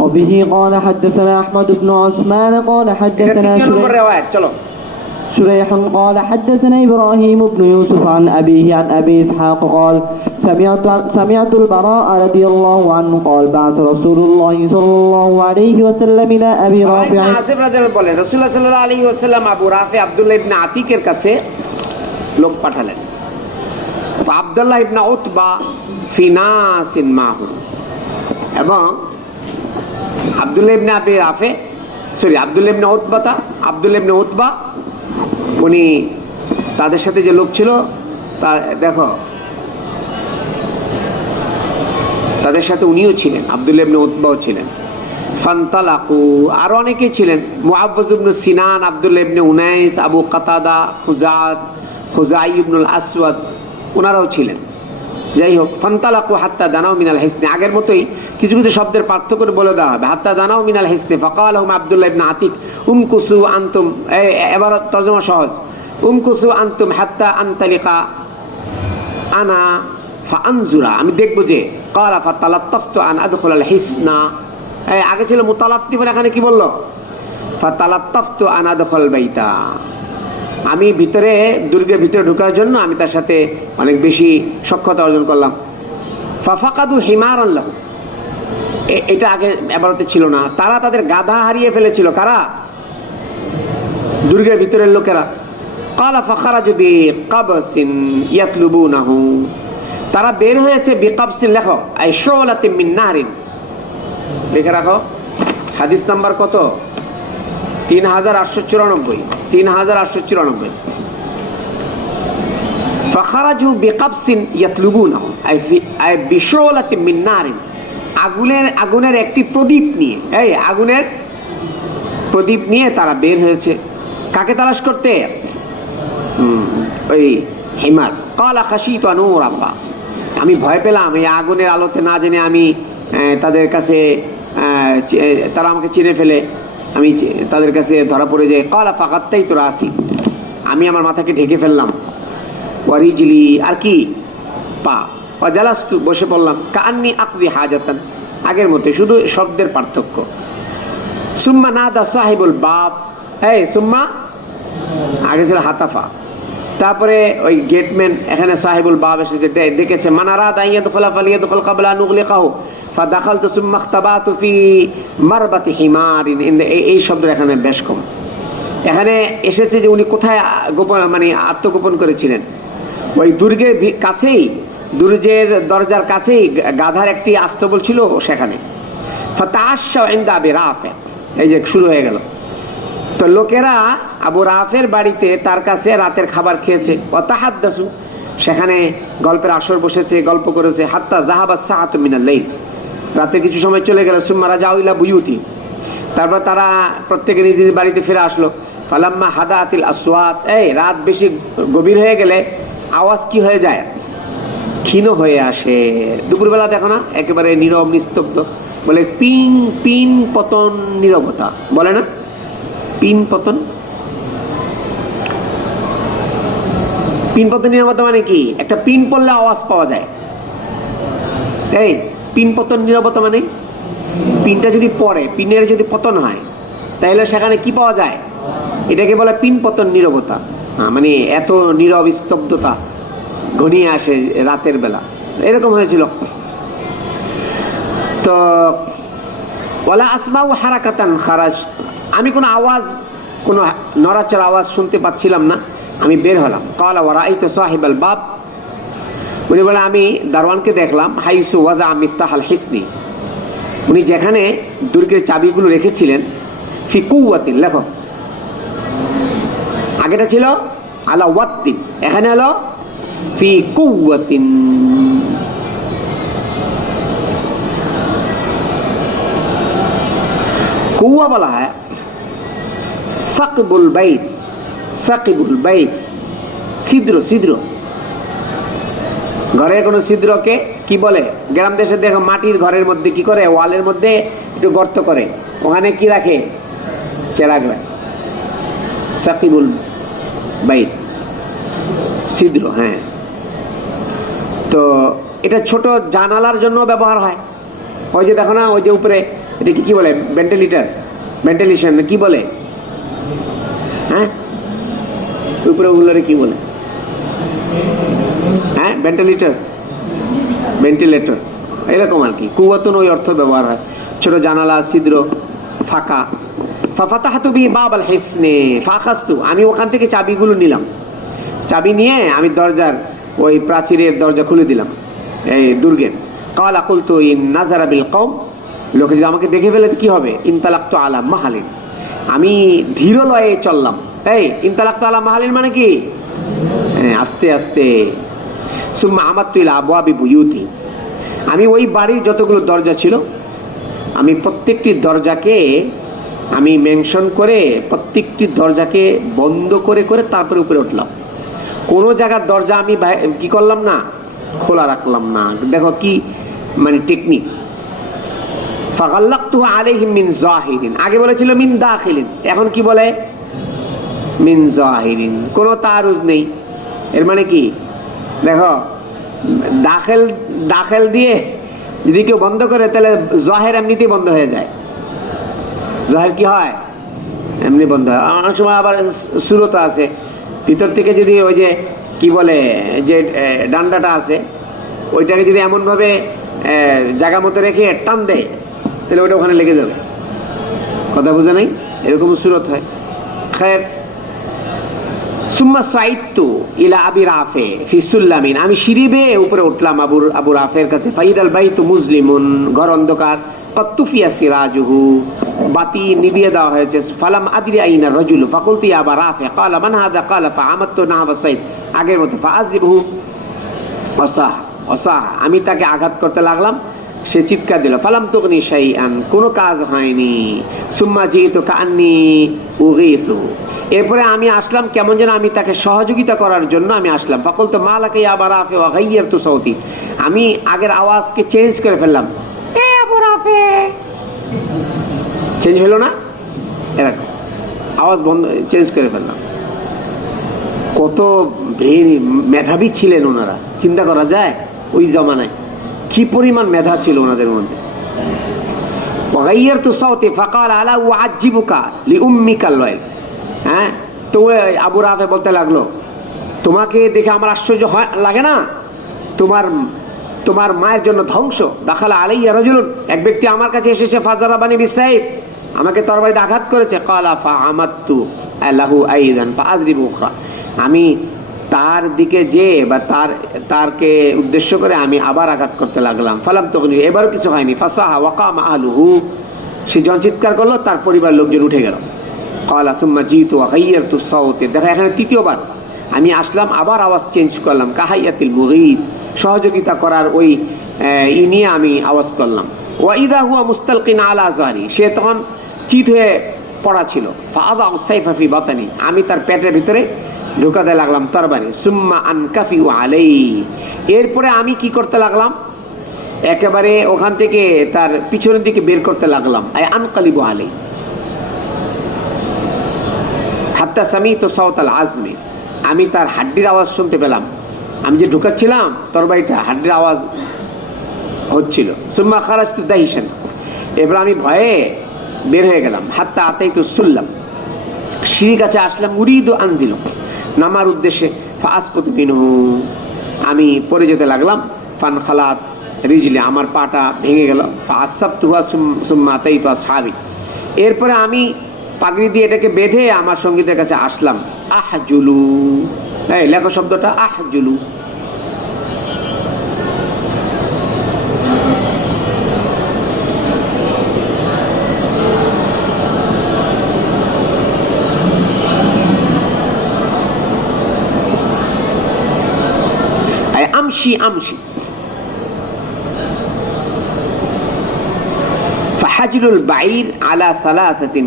وبه قال حدثنا أحمد بن عثمان قال حدثنا شريح قال حدثنا إبراهيم بن يوسف عن أبيه عن أبي إسحاق قال سمعت البراء رضي الله عنه قال بعث رسول الله صلى الله عليه وسلم إلى أبي رافع বলেন রাসূলুল্লাহ সাল্লাল্লাহু আলাইহি ওয়াসাল্লাম আবু রাফি আব্দুল্লাহ ইবনে আতিকের কাছে লোক পাঠালেন। আব্দুল্লাহ ইবনে উতবা ফি নাসিন মাহু, এবং আব্দুল্লাহ ইবনে আবি রাফি, আব্দুল্লাহ ইবনে উতবাতা, আব্দুল্লাহ ইবনে উতবা, উনি তাদের সাথে যে লোক ছিল তা দেখো, তাদের সাথে উনিও ছিলেন, আব্দুল্লাহ ইবনে উতবাও ছিলেন। ফান্তালাকু, আরো অনেকেই ছিলেন, মুআব্বাজ ইবনে সিনান, আব্দুল্লাহ ইবনে উনাইস, আবু কাতাদা, খুজাই ইবনুল আসওয়াদ, ওনারাও ছিলেন। যাই হোক, ফান্তালাকু হাত্তা দানাও মিনাল হিসনে, আগের মতোই কিছু কিছু শব্দের পার্থক্য বলে দেওয়া হবে। হাত্তা দানাও মিনাল হিসনে ফাকাল হুম আব্দুল্লাহ ইবনে আতিক উমকুসু আনতুম, এবার তর্জমা সহজ, উমকুসু আনতুম হাত্তা আনতালিকা আনা ফাআনজুরা, আমি দেখবো যে, ক্বালা ফাতালাত্তাফতু আন আদখুলাল হিসনা, আগে ছিল মুতালাত্তিফ, এখানে কি বললো? ফাতালাত্তাফতু আন আদখুল বাইতা, আমি ভিতরে দুর্গের ভিতরে ঢোকার জন্য আমি তার সাথে অনেক বেশি সক্ষতা অর্জন করলাম। ফাফাকাদু হিমারান লাহু, এটা আগে এবারতে ছিল না। তারা তাদের গাধা হারিয়ে ফেলেছিল। কারা? দুর্গের ভিতরের লোকেরা। ক্বালা ফাখারাজু বিকাবসিন ইয়াতলুবুনাহু, তারা বের হয়েছে বিকাবসিন, লেখো আই শুলাতিন মিন নারিন, লিখে রাখো। হাদিস নাম্বার কত? 3894, 3894। ফাখারাজু বিকাবসিন ইয়াতলুবুনাহু আই বিশুলাতিন মিন নারিন, আগুনের একটি প্রদীপ নিয়ে, এই আগুনের প্রদীপ নিয়ে তারা বের হয়েছে। কাকে তালাশ করতে? ওই হিমার। ক্বালা খাশিতু আন উরাফা, আমি ভয় পেলাম এই আগুনের আলোতে না জেনে আমি তাদের কাছে, তারা আমাকে চিনে ফেলে, আমি তাদের কাছে ধরা পড়ে যাই। ক্বালা ফাগাত্তাইতু রাসি, আমি আমার মাথাকে ঢেকে ফেললাম। ওয়ারিজলি, আর কি? পা। ওয়াজালাস্তু, বসে পড়লাম। কাআন্নী আকদি হাজাতান, আগের মতো, শুধু শব্দের পার্থক্য। সুম্মা নাদা সাহিবুল বাব, এই সুম্মা আগে ছিল হাতাফা, তারপরে ওই গেটম্যান, এখানে সাহিবুল বাব এসেছে, দেখেছে। মানারা দাইয়া দুখলা ফালিয়া দুখল কাবলা নুগলিকাহু ফাদাখালতু সুম্মা ইখতাবাতু ফি মারবাতি হিমারিন, এই শব্দের এখানে বেশ কম। এখানে এসেছে যে উনি কোথায় গোপন, মানে আত্মগোপন করেছিলেন। ওই দুর্গের কাছেই, দুর্গের দরজার কাছেই গাধার একটি আস্তাবল ছিল, সেখানে। ফাতাআশা ইনদা আবি রাফি, এই যে শুরু হয়ে গেল। তো লোকেরা আবু রাফের বাড়িতে তার কাছে রাতের খাবার খেয়েছে। ওয়াতাহাদ্দাসু, সেখানে গল্পের আসর বসেছে, গল্প করেছে। হাত্তা যাহাবাত সাআতু মিনাল লাইল, রাতে কিছু সময় চলে গেল। সুম্মা রাজাউ ইলা বুয়ুতি, তারপর তারা প্রত্যেকে নিজ নিজ বাড়িতে ফিরে আসলো। ফালাম্মা হাদাআতিল আসওয়াত, এই রাত বেশি গভীর হয়ে গেলে আওয়াজ কি হয়ে যায়? ক্ষীণ হয়ে আসে। দুপুরবেলা দেখো না, একেবারে নীরব নিস্তব্ধ, বলে পিন পিন পতন, নীরবতা, বলে না? পিন পতন, পিন পতন নীরবতা মানে কি? একটা পিন পড়লে আওয়াজ পাওয়া যায়। এই পিন পতন নীরবতা মানে, পিনটা যদি পড়ে, পিনের যদি পতন হয়, তাহলে সেখানে কি পাওয়া যায়? এটাকে বলে পিন পতন নীরবতা। মানে এত নীরব স্তব্ধতা ঘনিয়ে আসে রাতের বেলা, এরকম হয়েছিল। তো ওয়ালা আসমাউ হারাকাতান খারাজ, আমি কোনো আওয়াজ, কোনো নড়াচড়া আওয়াজ শুনতে পাচ্ছিলাম না, আমি বের হলাম। ক্বালা ওয়া রাআইতু সাহিবাল বাব, উনি বলে আমি দারওয়ানকে দেখলাম। হাইসু ওয়াজা মিফতাহাল হিসনি, উনি যেখানে দুর্গের চাবিগুলো রেখেছিলেন। ফি কুওয়াতিন, লেখো, আগেটা ছিল আলা ওয়াত্তিন, এখানে হলো ফি কুওয়াতিন। কুয়া বলা হয় সাকিবুল বাইত, সাকিবুল বাইত, ছিদ্র, ছিদ্র, ঘরের কোনো ছিদ্রকে কি বলে? গ্রাম দেশে দেখো মাটির ঘরের মধ্যে কি করে, ওয়ালের মধ্যে একটু গর্ত করে, ওখানে কি রাখে? চেরাগ রাখে। সাকিবুল বাইত, ছিদ্র। হ্যাঁ, তো এটা ছোট জানালার জন্য ব্যবহার হয়। ওই যে দেখো না, ওই যে উপরে, এটা কি বলে? ভেন্টিলেটর, ভেন্টিলেশন কি বলে? হ্যাঁ, উপরে ওগুলোরে কি বলে? হ্যাঁ, ভেন্টিলেটর, ভেন্টিলেটর, এরকম আর কি। কুওয়াতুন ওই অর্থ ব্যবহার হয়, ছোট জানালা, ছিদ্র, ফাঁকা। ফাফাতাহতু বি বাবাল হিসনি ফাখাস্তু, আমি ওখান থেকে চাবিগুলো নিলাম। চাবি নিয়ে আমি দরজার, ওই প্রাচীরের দরজা খুলে দিলাম, এই দুর্গের। ক্বালা কুলতু ইন নাযারা বিল কওম, লোকে যদি আমাকে দেখে ফেলে কি হবে? ইনতালাক্তু আলা মাহালিন, আমি ধীর লয়ে চললাম। এই ইনতালাক্তু আলা মাহালিন মানে কি? আস্তে আস্তে। সুম্মা আমাতু ইলা আবওয়াবি বুয়ুতি, আমি ওই বাড়ির যতগুলো দরজা ছিল, আমি প্রত্যেকটি দরজাকে আমি মেনশন করে, প্রত্যেকটি দরজাকে বন্ধ করে করে তারপরে উপরে উঠলাম। কোনো জায়গার দরজা আমি কি করলাম না? খোলা রাখলাম না। দেখো কি মানে টেকনিক। ফাগাল্লাকতু আলাইহিম মিন যাহিরিন, আগে বলেছিল মিন দাখিলিন, এখন কি বলে? মিন যাহিরিন, কোনো তারুজ নেই। এর মানে কি? দেখো, দাখিল দাখিল দিয়ে যদি কেউ বন্ধ করে, তাহলে জাহির এমনিতেই বন্ধ হয়ে যায়। জাহির কি হয়? এমনি বন্ধ হয়। অনেক সময় আবার সুরত আছে, ভিতর থেকে যদি ওই যে কি বলে যে ডান্ডাটা আছে ওইটাকে যদি এমনভাবে জায়গা মতো রেখে টান দেয় তাহলে ওইটা ওখানে লেগে যাবে। কথা বোঝা নাই? এরকম সুরত হয়। খায়ের সুম্মা সাইদতু ইলা আবি রাফে ফি সুল্লামিন, আমি সিঁড়ি বেয়ে উপরে উঠলাম আবু রাফের কাছে। ফাইদাল বাইতু মুসলিমুন, ঘর অন্ধকার। কত্তুফিয়া সিরাজুহু, বাতি নিভিয়ে দেওয়া হয়েছে। ফালাম আদরি আইনা রাজুল ফাকুলতু ইয়া আবা রাফে ক্বালা মান হাদা ক্বালা ফাআমাততু নাহবা সাইদ, আগের মতো। ফাআযিবহু ওয়াসাহ ওয়াসাহ, আমি তাকে আঘাত করতে লাগলাম, সে চিৎকার দিল। ফালাম তুগনি শাইআন, কোনো কাজ হয়নি। সুম্মা জিতু কাআন্নী উগীসু, এরপরে আমি আসলাম কেমন যেন আমি তাকে সহযোগিতা করার জন্য আমি আসলাম। ফাকুলতু মা লাকা ইয়া আবা রাফে ওয়া গায়্যারতু সাউতি, আমি আগের আওয়াজকে চেঞ্জ করে ফেললাম। এ আবু রাফে, চেঞ্জ হলো না? এরকম আওয়াজ বন্ধ, চেঞ্জ করে ফেললাম। কত মেধাবী ছিলেন ওনারা, চিন্তা করা যায় ওই জমানায় কি পরিমাণ মেধা ছিল ওনাদের মধ্যে। ওয়াগাইয়ারতু সাউতি ফাকাল আলা উআজ্জিবুকা লিউম্মিকাল ওয়াইল, হ্যাঁ, তো আবু রাফে বলতে লাগলো, তোমাকে দেখে আমার আশ্চর্য লাগে না? তোমার মায়ের জন্য ধ্বংস। দাখালা আলাইয়া রাজুলুন, এক ব্যক্তি আমার কাছে এসেছে। ফাজারাবানি বিসাইফ, আমাকে তরবারিতে আঘাত করেছে। ক্বালা ফাআমাততু লাহু আইদান ফাআযরিবু উখরা, আমি তার দিকে যে বা তারকে উদ্দেশ্য করে আমি আবার আঘাত করতে লাগলাম। ফালাম তুগনি, এবারও কিছু হয়নি। ফাসাহা ওয়াকামা আহলুহু, সে যখন চিৎকার করলো তার পরিবার লোকজন উঠে গেল। ক্বালা সুম্মা জিতু ওয়া গায়্যারতু সাউতি, দেখা এখানে তৃতীয়বার আমি আসলাম, আবার আওয়াজ চেঞ্জ করলাম। কাহাইয়াতিল মুগীস, সহযোগিতা করার ওই নিয়ে আমি আওয়াজ করলাম। ওয়া ইযা হুয়া মুস্তালকিন আলা যারি, সে তখন চিত হয়ে পড়া ছিল। ফাআযা সাইফা ফি বাতানি, আমি তার পেটের ভিতরে ঢুকাতে লাগলাম তরবারি। সুম্মা আনকাফি আলাইহি, এরপরে আমি কি করতে লাগলাম, একেবারে ওখান থেকে তার পিছনের দিকে বের করতে লাগলাম। আই আনকালিবু আলাইহি হাত্তা সামিতু সাওতাল আজমি, আমি তার হাড্ডির আওয়াজ শুনতে পেলাম। আমি যে ঢুকাচ্ছিলাম তরবারিটা, হাড্ডির আওয়াজ হচ্ছিল। সুম্মা খারাজতু দাহিশান, এবার আমি ভয়ে বের হয়ে গেলাম। হাত্তা আতাইতু সুল্লাম, সিঁড়ির কাছে আসলাম। উরিদু আনজিলু, নামার উদ্দেশ্যে। ফাআসকুতু মিনহু, আমি পড়ে যেতে লাগলাম। ফানখালাত রিজলি, আমার পাটা ভেঙে গেল। ফাআসাবতুহা সুম্মা আতাইতু আসহাবি, এরপরে আমি পাগড়ি দিয়ে এটাকে বেঁধে আমার সঙ্গীদের কাছে আসলাম। আহজুলু, এই লেখো শব্দটা, আহজুলু। আমশি আমশি, ফাহাজুলুল বাইর আলা সালাসাতিন,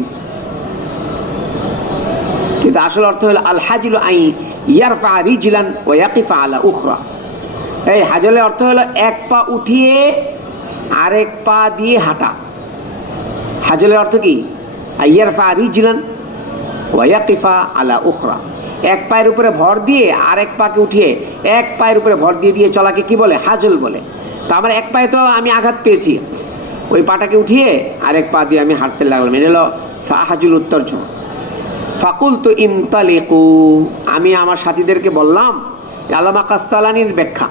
কিন্তু আসল অর্থ হলো আল হাজলু আই ইয়ারফা রিজলান ওয়া ইয়াকিফা আলা উখরা। এই হাজলের অর্থ হলো এক পা উঠিয়ে আরেক পা দিয়ে হাঁটা। হাজলের অর্থ কি? ইয়ারফা রিজলান ওয়া ইয়াকিফা আলা উখরা, এক পায়ের উপরে ভর দিয়ে আরেক পাকে উঠিয়ে এক পায়ের উপরে ভর দিয়ে দিয়ে চলাকে কি বলে? হাজল বলে। তো আমার এক পায়ে তো আমি আঘাত পেয়েছি, ওই পাটাকে উঠিয়ে আরেক পা দিয়ে আমি হাঁটতে লাগলাম। এটা হলো ফাহাজুল তরজমা। ফাকুলতু ইনতালিকু, আমি আমার সাথীদেরকে বললাম, আল্লামা কাস্তালানির ব্যাখ্যা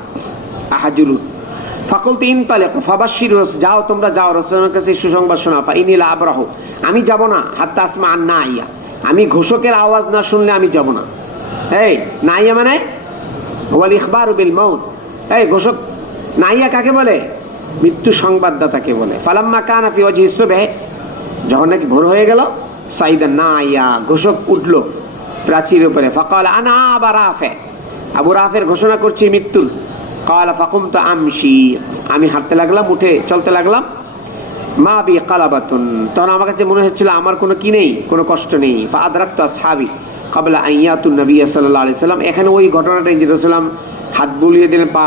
আহাজুল। ফাকুলতু ইনতালিকু ফাবাশশির, যাও তোমরা যাও, রাসূলের কাছে সুসংবাদ শোনাও। ফাইনী লা আবরাহু, আমি যাব না। হাত্তা আসমা আন নাইয়া, আমি ঘোষকের আওয়াজ না শুনলে আমি যাব না। এই নাইয়া মানে ওয়াল ইখবারু বিল মাউত, এই ঘোষক নাইয়া কাকে বলে? মৃত্যু সংবাদদাতাকে বলে। ফালাম্মা কানা ফি ওয়াজহি সুবহ, যখন নাকি ভোর হয়ে গেল, সাইদা নাইয়া, ঘোষক উঠল প্রাচীরের উপরে। ফাকাল আনা আবা রাফে, আবু রাফের ঘোষণা করছি মৃত্যুর। কালা ফাকুমতু আমশি, আমি হাঁটতে লাগলাম, উঠে চলতে লাগলাম। মা বি কালাবাতুন, তখন আমার কাছে মনে হচ্ছিল আমার কোনো কি নেই, কোনো কষ্ট নেই। ফাআদরাকতু আসহাবি ক্বাবলা আন ইয়াতুন নবী সাল্লাল্লাহু আলাইহি সাল্লাম, এখানে ওই ঘটনাটাই যে রাসূলুল্লাহ হাত বুলিয়ে দিলেন, পা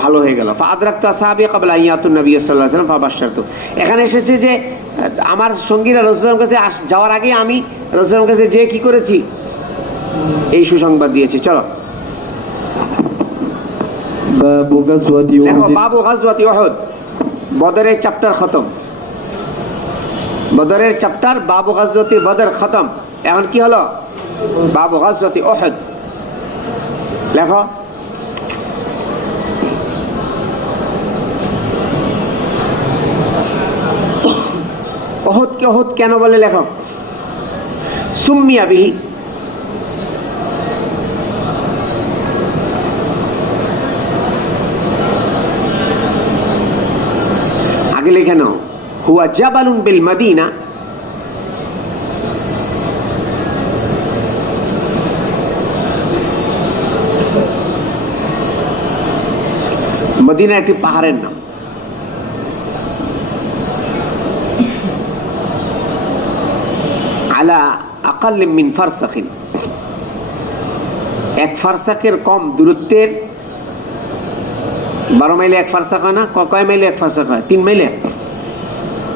ভালো হয়ে গেল। ফাআদরাকতু আসহাবি ক্বাবলা আন ইয়াতুন নবী সাল্লাল্লাহু আলাইহি সাল্লাম ফাবাশশারতু, এখানে এসেছে যে আমার সঙ্গীরা রাসূলের কাছে যাওয়ার আগে আমি রাসূলের কাছে যে কি করেছি, এই সুসংবাদ দিয়েছি। চলো বাবু গাজওয়াতি উহুদ, দেখো বাবু গাজওয়াতি উহুদ, বদরের চ্যাপ্টার খতম। বদরের চ্যাপ্টার বাবু গাজওয়াতি বদর খতম। এখন কি হলো? বাবু গাজওয়াতি উহুদ। লেখো। ওহদকে ওহদ কেন বলে লেখো। সুম্মিয়া বিহি, আগে লিখে নাও। হুয়া জাবালুন বিল মদিনা, মদিনা একটি পাহাড়ের নাম। আলা আকাল মিন ফারসাখিন, এক ফারসাকের কম দূরত্বের। 12 মাইলে এক ফারসাক হয় না? কয় মাইলে এক ফারসাক হয়? 3 মাইলে।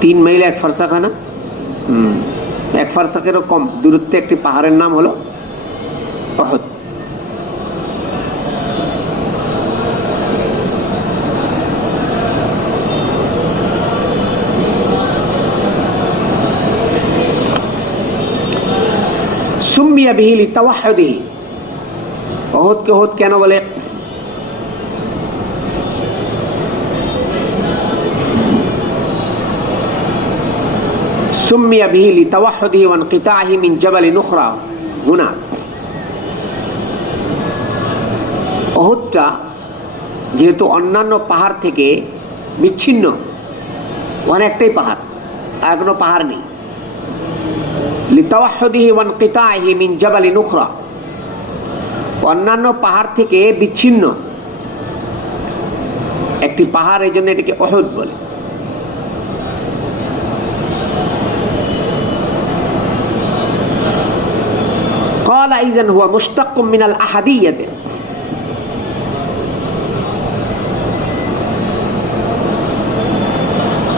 3 মাইলে এক ফারসাক হয় না? এক ফারসাকেরও কম দূরত্বে একটি পাহাড়ের নাম হলো উহুদ। সুম্মিয়া বিহি লিতাওয়াহুদিহি, উহুদকে উহুদ কেন বলে? সুম্মিয়া বিহি লিতাওয়াহুদিহি ওয়া ইনকিতাহি মিন জাবালিন উখরা হুনা। উহুদটা যেহেতু অন্যান্য পাহাড় থেকে বিচ্ছিন্ন, ওখানে একটাই পাহাড়, আর কোনো পাহাড় নেই। লিতাওয়াহুদিহি ওয়া ইনকিতাহি মিন জাবালিন উখরা, অন্যান্য পাহাড় থেকে বিচ্ছিন্ন একটি পাহাড়, এই জন্য এটাকে উহুদ বলে। قال إذن هو مشتق من الأحدية،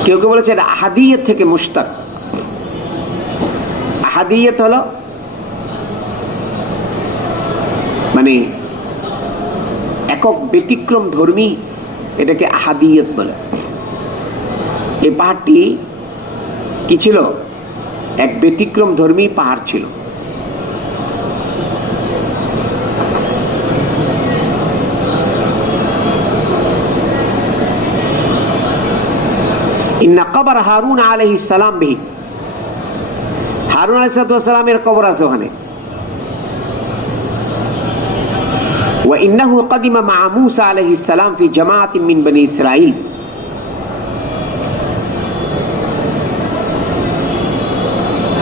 কেউ কেউ বলেছে এটা আহাদিয়ত থেকে মুশতাক। আহাদিয়ত হলো মানে একক ব্যতিক্রম ধর্মী, এটাকে আহাদিয়ত বলে। এই পাহাড়টি কি ছিল? এক ব্যতিক্রম ধর্মী পাহাড় ছিল। ইন্না কবর হারুন আলাইহিস সালাম বিহি, হারুন আলাইহিস সালামের কবর আছে ওখানে। ওয়া ইন্নাহু কদিমা মা মূসা আলাইহিস সালাম ফি জামাআতিন মিন বনি ইসরাঈল,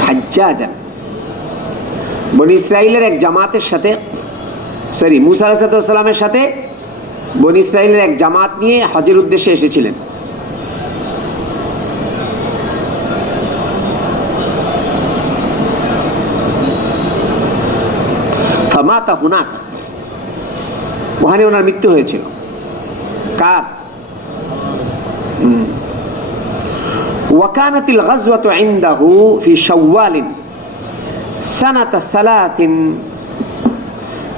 হাজ্জাজান, বনি ইসরাঈলের এক জামাতের সাথে, মূসা আলাইহিস সালামের সাথে বনি ইসরাঈলের এক জামাত নিয়ে হজের উদ্দেশ্যে এসেছিলেন। ফামাতা হুনাকা, ওখানে ওনার মৃত্যু হয়েছিল। কার? ওয়াকানাতিল গাজওয়াতু ইনদাহু ফি শাওয়ালিন সানাতা 3,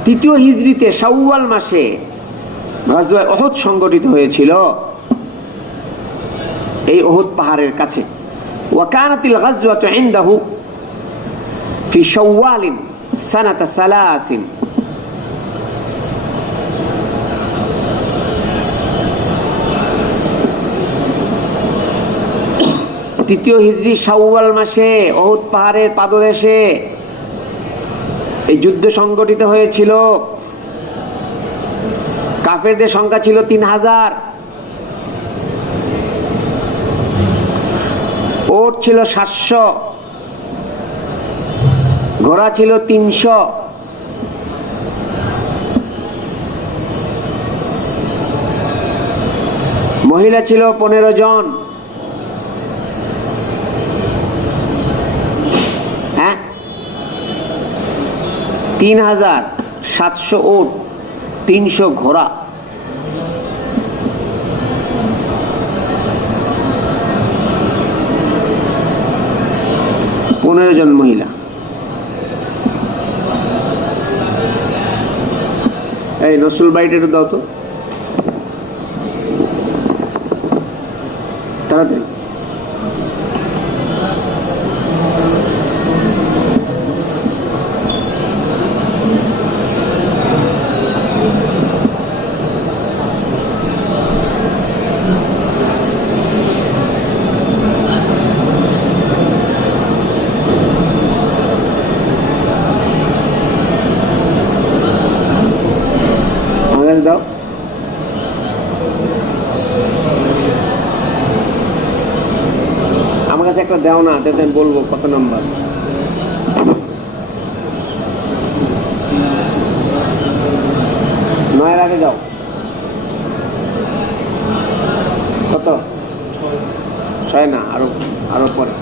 তৃতীয় হিজরিতে শাওয়াল মাসে গাজওয়া উহুদ সংগঠিত হয়েছিল এই উহুদ পাহাড়ের কাছে। ওয়াকানাতিল গাজওয়াতু ইনদাহু ফি শাওয়ালিন সানাতা 3, তৃতীয় হিজরি শাওয়াল মাসে উহুদ পাহাড়ের পাদদেশে এই যুদ্ধ সংগঠিত হয়েছিল। কাফেরদের সংখ্যা ছিল 3000, ওট ছিল 700, ঘোড়া ছিল 300, মহিলা ছিল 15 জন। 3700 ওট, 300 ঘোড়া। পনেরো জন মহিলা। এই নসরুল বাইট একটু দাও তো তাড়াতাড়ি। কাছে একটা দেও না, যাতে আমি বলবো কত নাম্বার। নয়ের আগে যাও। কত? 6 না, আরো আরো পরে।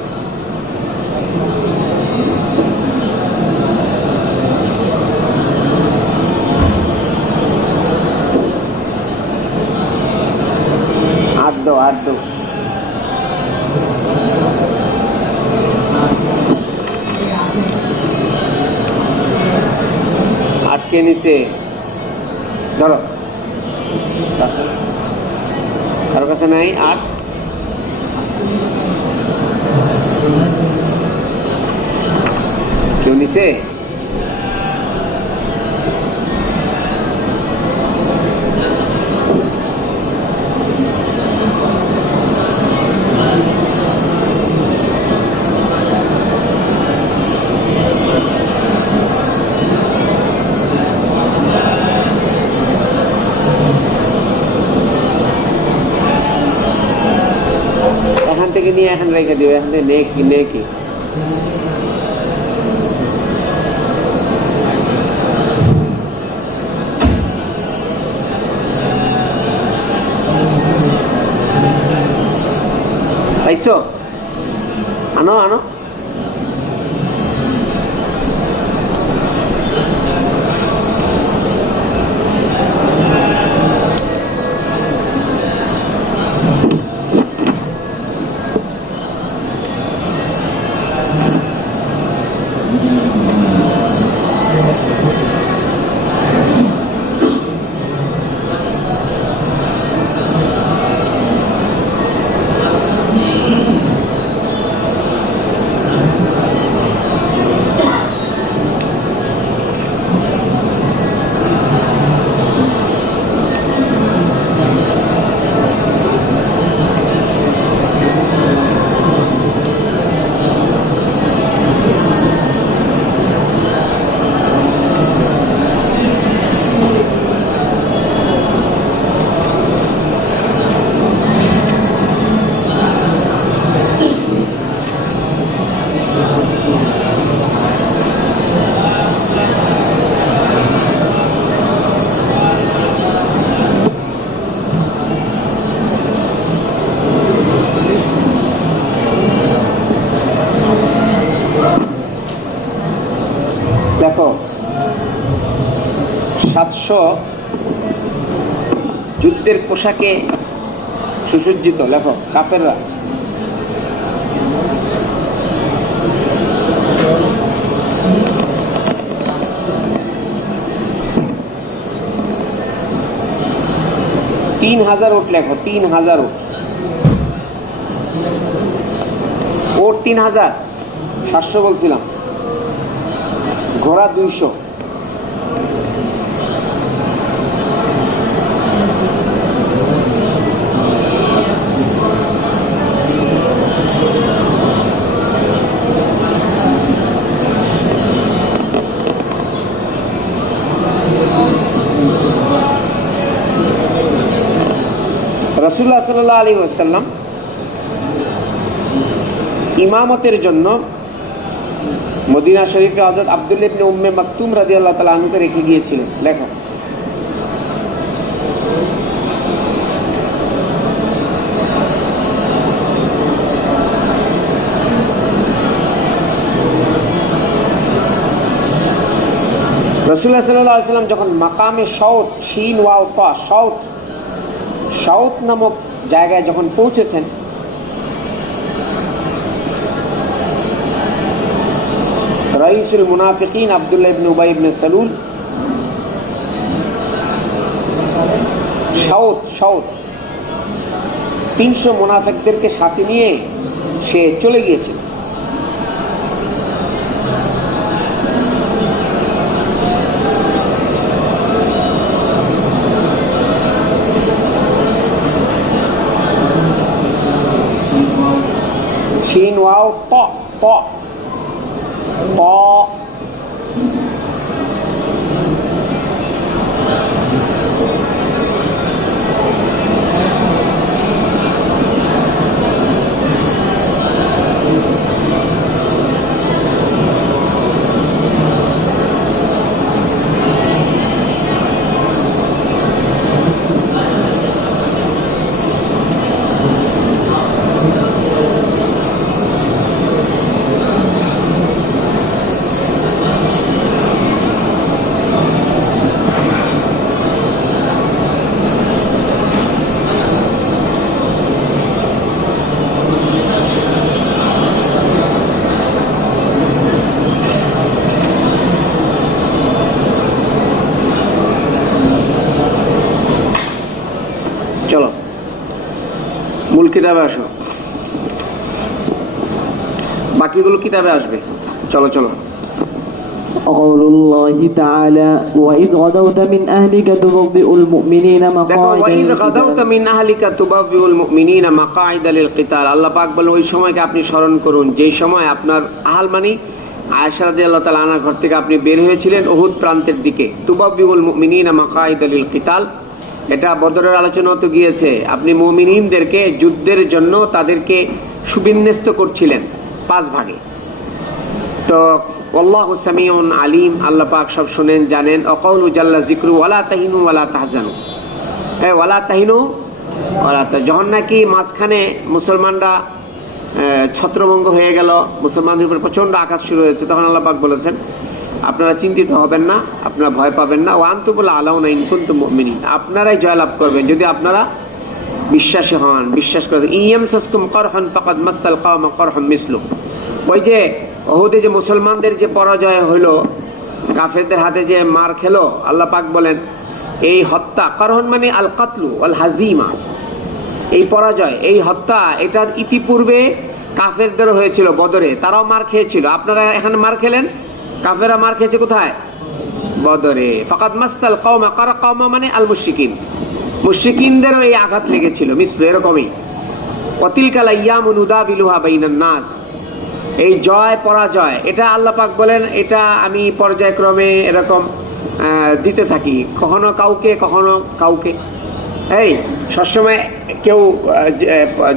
আট দাও, 8 দাও। আটকে নিচে ধরো, কারো কাছে নাই 8? কেউ নিচে? এখান থেকে নিয়ে এখানে রেখে দিও, এখান থেকে নে কি পাইছো? আনো আনো। দেখো 700 যুদ্ধের পোশাকে সুসজ্জিত, লেখো কাফেররা। তিন 3000 উট লেখো, 3000 উট। ওট 3000, 700 বলছিলাম। ঘোড়া 200। রাসূলুল্লাহ সাল্লাল্লাহু আলাইহি ওয়াসাল্লাম ইমামতের জন্য মদিনা শরীফে হযরত আব্দুল্লাহ ইবনে উম্মে মাকতুম রাদিয়াল্লাহু তাআলা আনহুকে রেখে গিয়েছিলেন। লেখো রাসূলুল্লাহ সাল্লাল্লাহু আলাইহি ওয়াসাল্লাম যখন মাকামে শাউত, শিন ওয়াও তা, শাউত নামক জায়গায় যখন পৌঁছেছেন, রাইসুল মুনাফিকিন আব্দুল্লাহ ইবনে উবাই ইবনে সালুল শাউত 300 মুনাফিকদেরকে সাথে নিয়ে সে চলে গিয়েছে। শিন ওয়াও তা, মূল কিতাবে আসো, বাকিগুলো কিতাবে আসবে। চলো চলো। وقول الله تعالى وإذ غدوت من أهلك تبوئ المؤمنين দেখো مقاعد ওয়াইদ গাদাউতা للقتال মিন আহলিকা তুবাবিউল মুমিনিনা মাকাইদা লিল কিতাল। আল্লাহ পাক বলেন ওই সময়কে আপনি স্মরণ করুন যেই সময় আপনার আহাল মানে আয়েশা রাদিয়াল্লাহু তাআলা আনহার ঘর থেকে আপনি বের হয়েছিলেন উহুদ প্রান্তের দিকে। তুবাবিউল মুমিনিনা মাকাইদা লিল কিতাল, এটা বদরের আলোচনা তো গিয়েছে। আপনি মুমিনিনদেরকে যুদ্ধের জন্য তাদেরকে সুবিন্যস্ত করছিলেন 5 ভাগে। তো আল্লাহু সামিউন আলিম, আল্লাহ পাক সব শুনেন জানেন। অকাউলু জাল্লা যিকরু ওয়ালা তাহিনু ওয়ালা তাহজানু, হ্যাঁ ওয়ালা তাহিনু ওয়ালা যখন নাকি মাঝখানে মুসলমানরা ছত্রভঙ্গ হয়ে গেল, মুসলমানদের উপর প্রচন্ড আঘাত শুরু হয়েছে, তখন আল্লাহ পাক বলেছেন আপনারা চিন্তিত হবেন না, আপনারা ভয় পাবেন না। ওয়া আনতুমুল আলাউনা ইন কুনতুম মুমিনিন, আপনারাই জয়লাভ করবেন যদি আপনারা বিশ্বাসী হন, বিশ্বাস করেন। ইয়ামসাসকুম করহুন ফাকাদ মাসাল কওমা করহুম মিসলু, ওই যে উহুদে যে মুসলমানদের যে পরাজয় হলো, কাফেরদের হাতে যে মার খেলো, আল্লাহ পাক বলেন এই হত্যা, করহুন মানে আল কাতলু আল হাজিমা, এই পরাজয় এই হত্যা এটার ইতিপূর্বে কাফেরদের হয়েছিল বদরে, তারাও মার খেয়েছিল। আপনারা এখানে মার খেলেন, কাফেররা মার খেয়েছে কোথায়? বদরে। ফাকাদ মাসাল কওমা, কারা কওমা মানে আল মুশরিকিন, মুশরিকিনদেরও এই আঘাত লেগেছিল মিসলু এরকমই। ওয়াতিলকাল আইয়ামু নুদাবিলুহা বাইনান নাস, এই জয় পরাজয় এটা আল্লাহ পাক বলেন এটা আমি পর্যায়ক্রমে এরকম দিতে থাকি, কখনো কাউকে কখনো কাউকে। এই সবসময় কেউ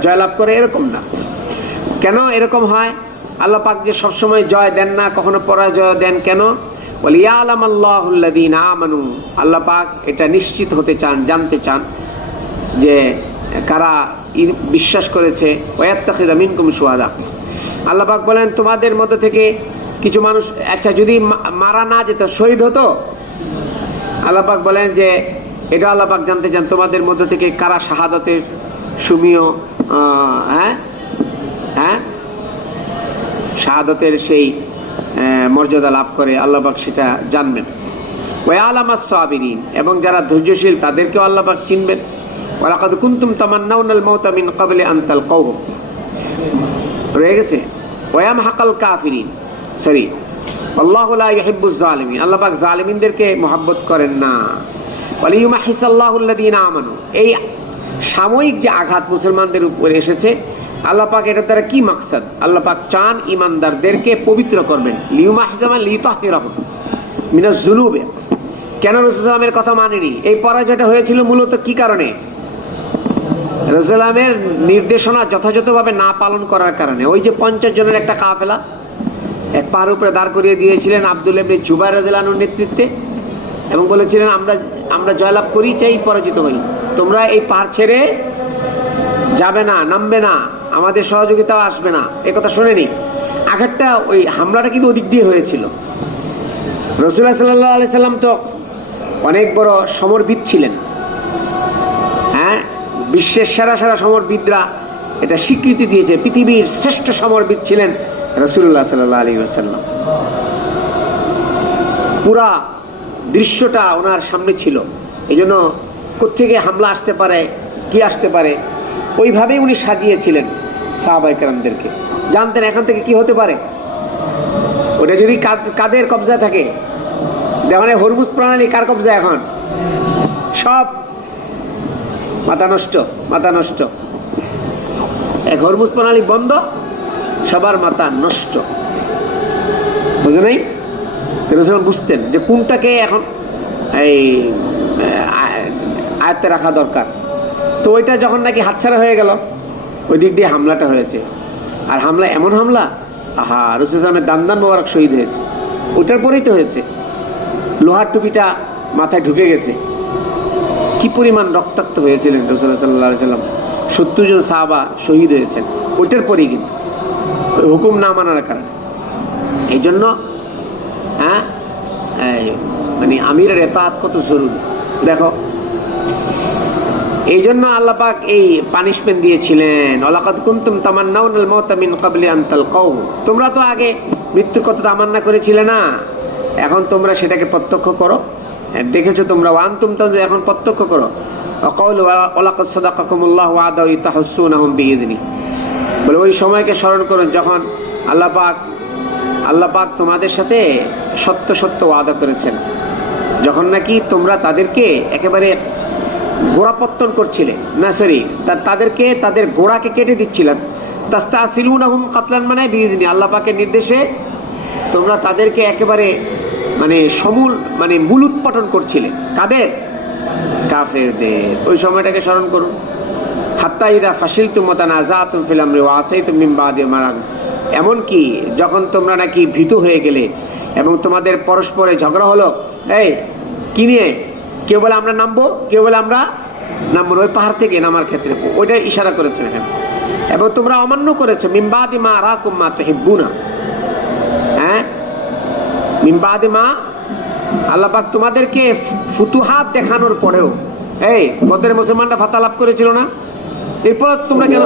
জয়লাভ করে এরকম না। কেন এরকম হয়? আল্লাহ পাক যে সবসময় জয় দেন না, কখনো পরাজয় দেন কেন? ওয়ালিয়ালাম আল্লাহুল্লাযীনা আমানু, আল্লাহ পাক এটা নিশ্চিত হতে চান, জানতে চান যে কারা বিশ্বাস করেছে। ওয়াত্তাখিযা মিনকুম শুহাদা, আল্লাহ পাক বলেন তোমাদের মধ্যে থেকে কিছু মানুষ, আচ্ছা যদি মারা না যেত শহীদ হতো, আল্লাহ পাক বলেন যে এটা আল্লাহ পাক জানতে চান তোমাদের মধ্যে থেকে কারা শাহাদাতের সুমীয় শাহাদাতের সেই মর্যাদা লাভ করে, আল্লাহ পাক সেটা জানবেন। ওয়ালামাস সাবিরিন, এবং যারা ধৈর্যশীল তাদেরকেও আল্লাহ পাক চিনবেন। ওয়ালাকাদ কুনতুম তামান্নাউনাল মাউতা মিন ক্বাবলি আন তালকাউহু, রয়ে গেছে। ওয়ামহাকাল কাফিরিন, সরি আল্লাহু লা ইউহিব্বুজ জালিমিন, আল্লাহ পাক জালিমিনদেরকে মহব্বত করেন না। ওয়ালিয়ুমাহিসাল্লাহুল্লাযীনা আমানু, এই সাময়িক যে আঘাত মুসলমানদের উপরে এসেছে, আল্লাহ পাক এটার দ্বারা কি মাকসাদ? আল্লাহ পাক চান ইমানদারদেরকে পবিত্র করবেন। লিয়ুমাহিসামা লিতাহিরাহুম মিনাজ যুনুবে। কেন রাসূল সাল্লাল্লাহু আলাইহি ওয়াসাল্লামের কথা মানেনি? এই পরাজয়টা হয়েছিল মূলত কি কারণে? রাসূল সাল্লাল্লাহু আলাইহি ওয়াসাল্লামের নির্দেশনা যথাযথভাবে না পালন করার কারণে। ওই যে 50 জনের একটা কাফেলা এক পাহাড়ের উপরে দাঁড় করিয়ে দিয়েছিলেন আব্দুল্লাহ ইবনে জুবাইর রাদিয়াল্লাহু আনহুর নেতৃত্বে, এবং বলেছিলেন আমরা জয়লাভ করি চাই পরাজিত হই, তোমরা এই পাহাড় ছেড়ে যাবে না, নামবে না, আমাদের সহযোগিতাও আসবে না। এই কথা শুনেনি? আঘাতটা ওই হামলাটা কিন্তু ওদিক দিয়ে হয়েছিল। রাসূলুল্লাহ সাল্লাল্লাহু আলাইহি সাল্লাম তো অনেক বড় সমরবিদ ছিলেন, হ্যাঁ, বিশ্বের সেরা সেরা সমরবিদরা এটা স্বীকৃতি দিয়েছে, পৃথিবীর শ্রেষ্ঠ সমরবিদ ছিলেন রাসূলুল্লাহ সাল্লাল্লাহু আলাইহি ওয়াসাল্লাম। পুরা দৃশ্যটা ওনার সামনে ছিল, এই জন্য কোত্থেকে হামলা আসতে পারে, কি আসতে পারে, ওইভাবেই উনি সাজিয়েছিলেন সাহাবায়ে কেরামদেরকে। জানতেন এখান থেকে কি হতে পারে। ওটা যদি কাদের কবজায় থাকে, দেখুন হরমুজ প্রণালী কার কবজায় এখন? সব মাথা নষ্ট, মাথা নষ্ট। এক হরমুজ প্রণালী বন্ধ, সবার মাথা নষ্ট। বুঝে নাই? রাসূল বুঝতেন যে কোনটাকে এখন এই আয়ত্তে রাখা দরকার। তো ওইটা যখন নাকি হাতছাড়া হয়ে গেল, ওই দিক দিয়ে হামলাটা হয়েছে। আর হামলা এমন হামলা, আহা, রাসূল সাল্লাল্লাহু আলাইহি ওয়াসাল্লামের দান্দান মোবারক শহীদ হয়েছে, ওটার পরেই তো হয়েছে। লোহার টুপিটা মাথায় ঢুকে গেছে, কি পরিমাণ রক্তাক্ত হয়েছিলেন রাসূল সাল্লাল্লাহু আলাইহি ওয়াসাল্লাম। 70 জন সাহাবা শহীদ হয়েছেন ওইটার পরেই, কিন্তু হুকুম না মানার কারণে। এই জন্য মানে আমিরের ইতাআত কত জরুরি দেখো। এই জন্য আল্লাহ পাক এই পানিশমেন্ট দিয়েছিলেন, ওয়ালাকাদ কুনতুম তামান্নাউনাল মাউতা মিন ক্বাবলি আন তালকাউহু, তোমরা তো আগে মৃত্যুর কথা তামান্না করেছিলে না, এখন তোমরা সেটাকে প্রত্যক্ষ করো। দেখেছো তোমরা, ওয়ান্তুম তানজুরুন, এখন প্রত্যক্ষ করো। ওয়াকাউলু ওয়ালাকাদ সাদাকাকুমুল্লাহু ওয়াদাহু ইতাহুসসুনাহুম বিইذনি, বলে ওই সময়কে স্মরণ করুন যখন আল্লাহ পাক তোমাদের সাথে সত্য সত্য ওয়াদা করেছেন, যখন নাকি তোমরা তাদেরকে একেবারে গোড়াপত্তন করছিলে, না সরি, তাদেরকে তাদের গোড়াকে কেটে দিচ্ছিলেন। তাস্তাসিলুনাহুম কাতলান মানে বিইذনি, আল্লাহ পাকের নির্দেশে তোমরা তাদেরকে একেবারে মানে সমূল মানে মূল উৎপাটন করছিলে। কাদের? কাফেরদের। ওই সময়টাকে স্মরণ করুন। হাত্তা ইযা ফাশিলতুম ওয়া তানাযাতুম ফিল আমরি ওয়া আসাইতুম মিন বাদি মা, এমন কি যখন তোমরা নাকি ভীতু হয়ে গেলে এবং তোমাদের পরস্পরে ঝগড়া হলো, এই কি নিয়ে, কেউ বলে আমরা নামবো, কেউ বলে আমরা নামবো ওই পাহাড় থেকে নামার ক্ষেত্রে, ওইটা ইশারা করেছেন এখানে। এবং তোমরা অমান্য করেছো মিন বাদি মা আরাকুম মা তুহিব্বুনা, হ্যাঁ, মিন বাদি মা, আল্লাহ পাক তোমাদেরকে ফুতুহাত দেখানোর পরেও, এই বদরের মুসলমানরা ফাতহ লাভ করেছিল না, এরপর তোমরা কেন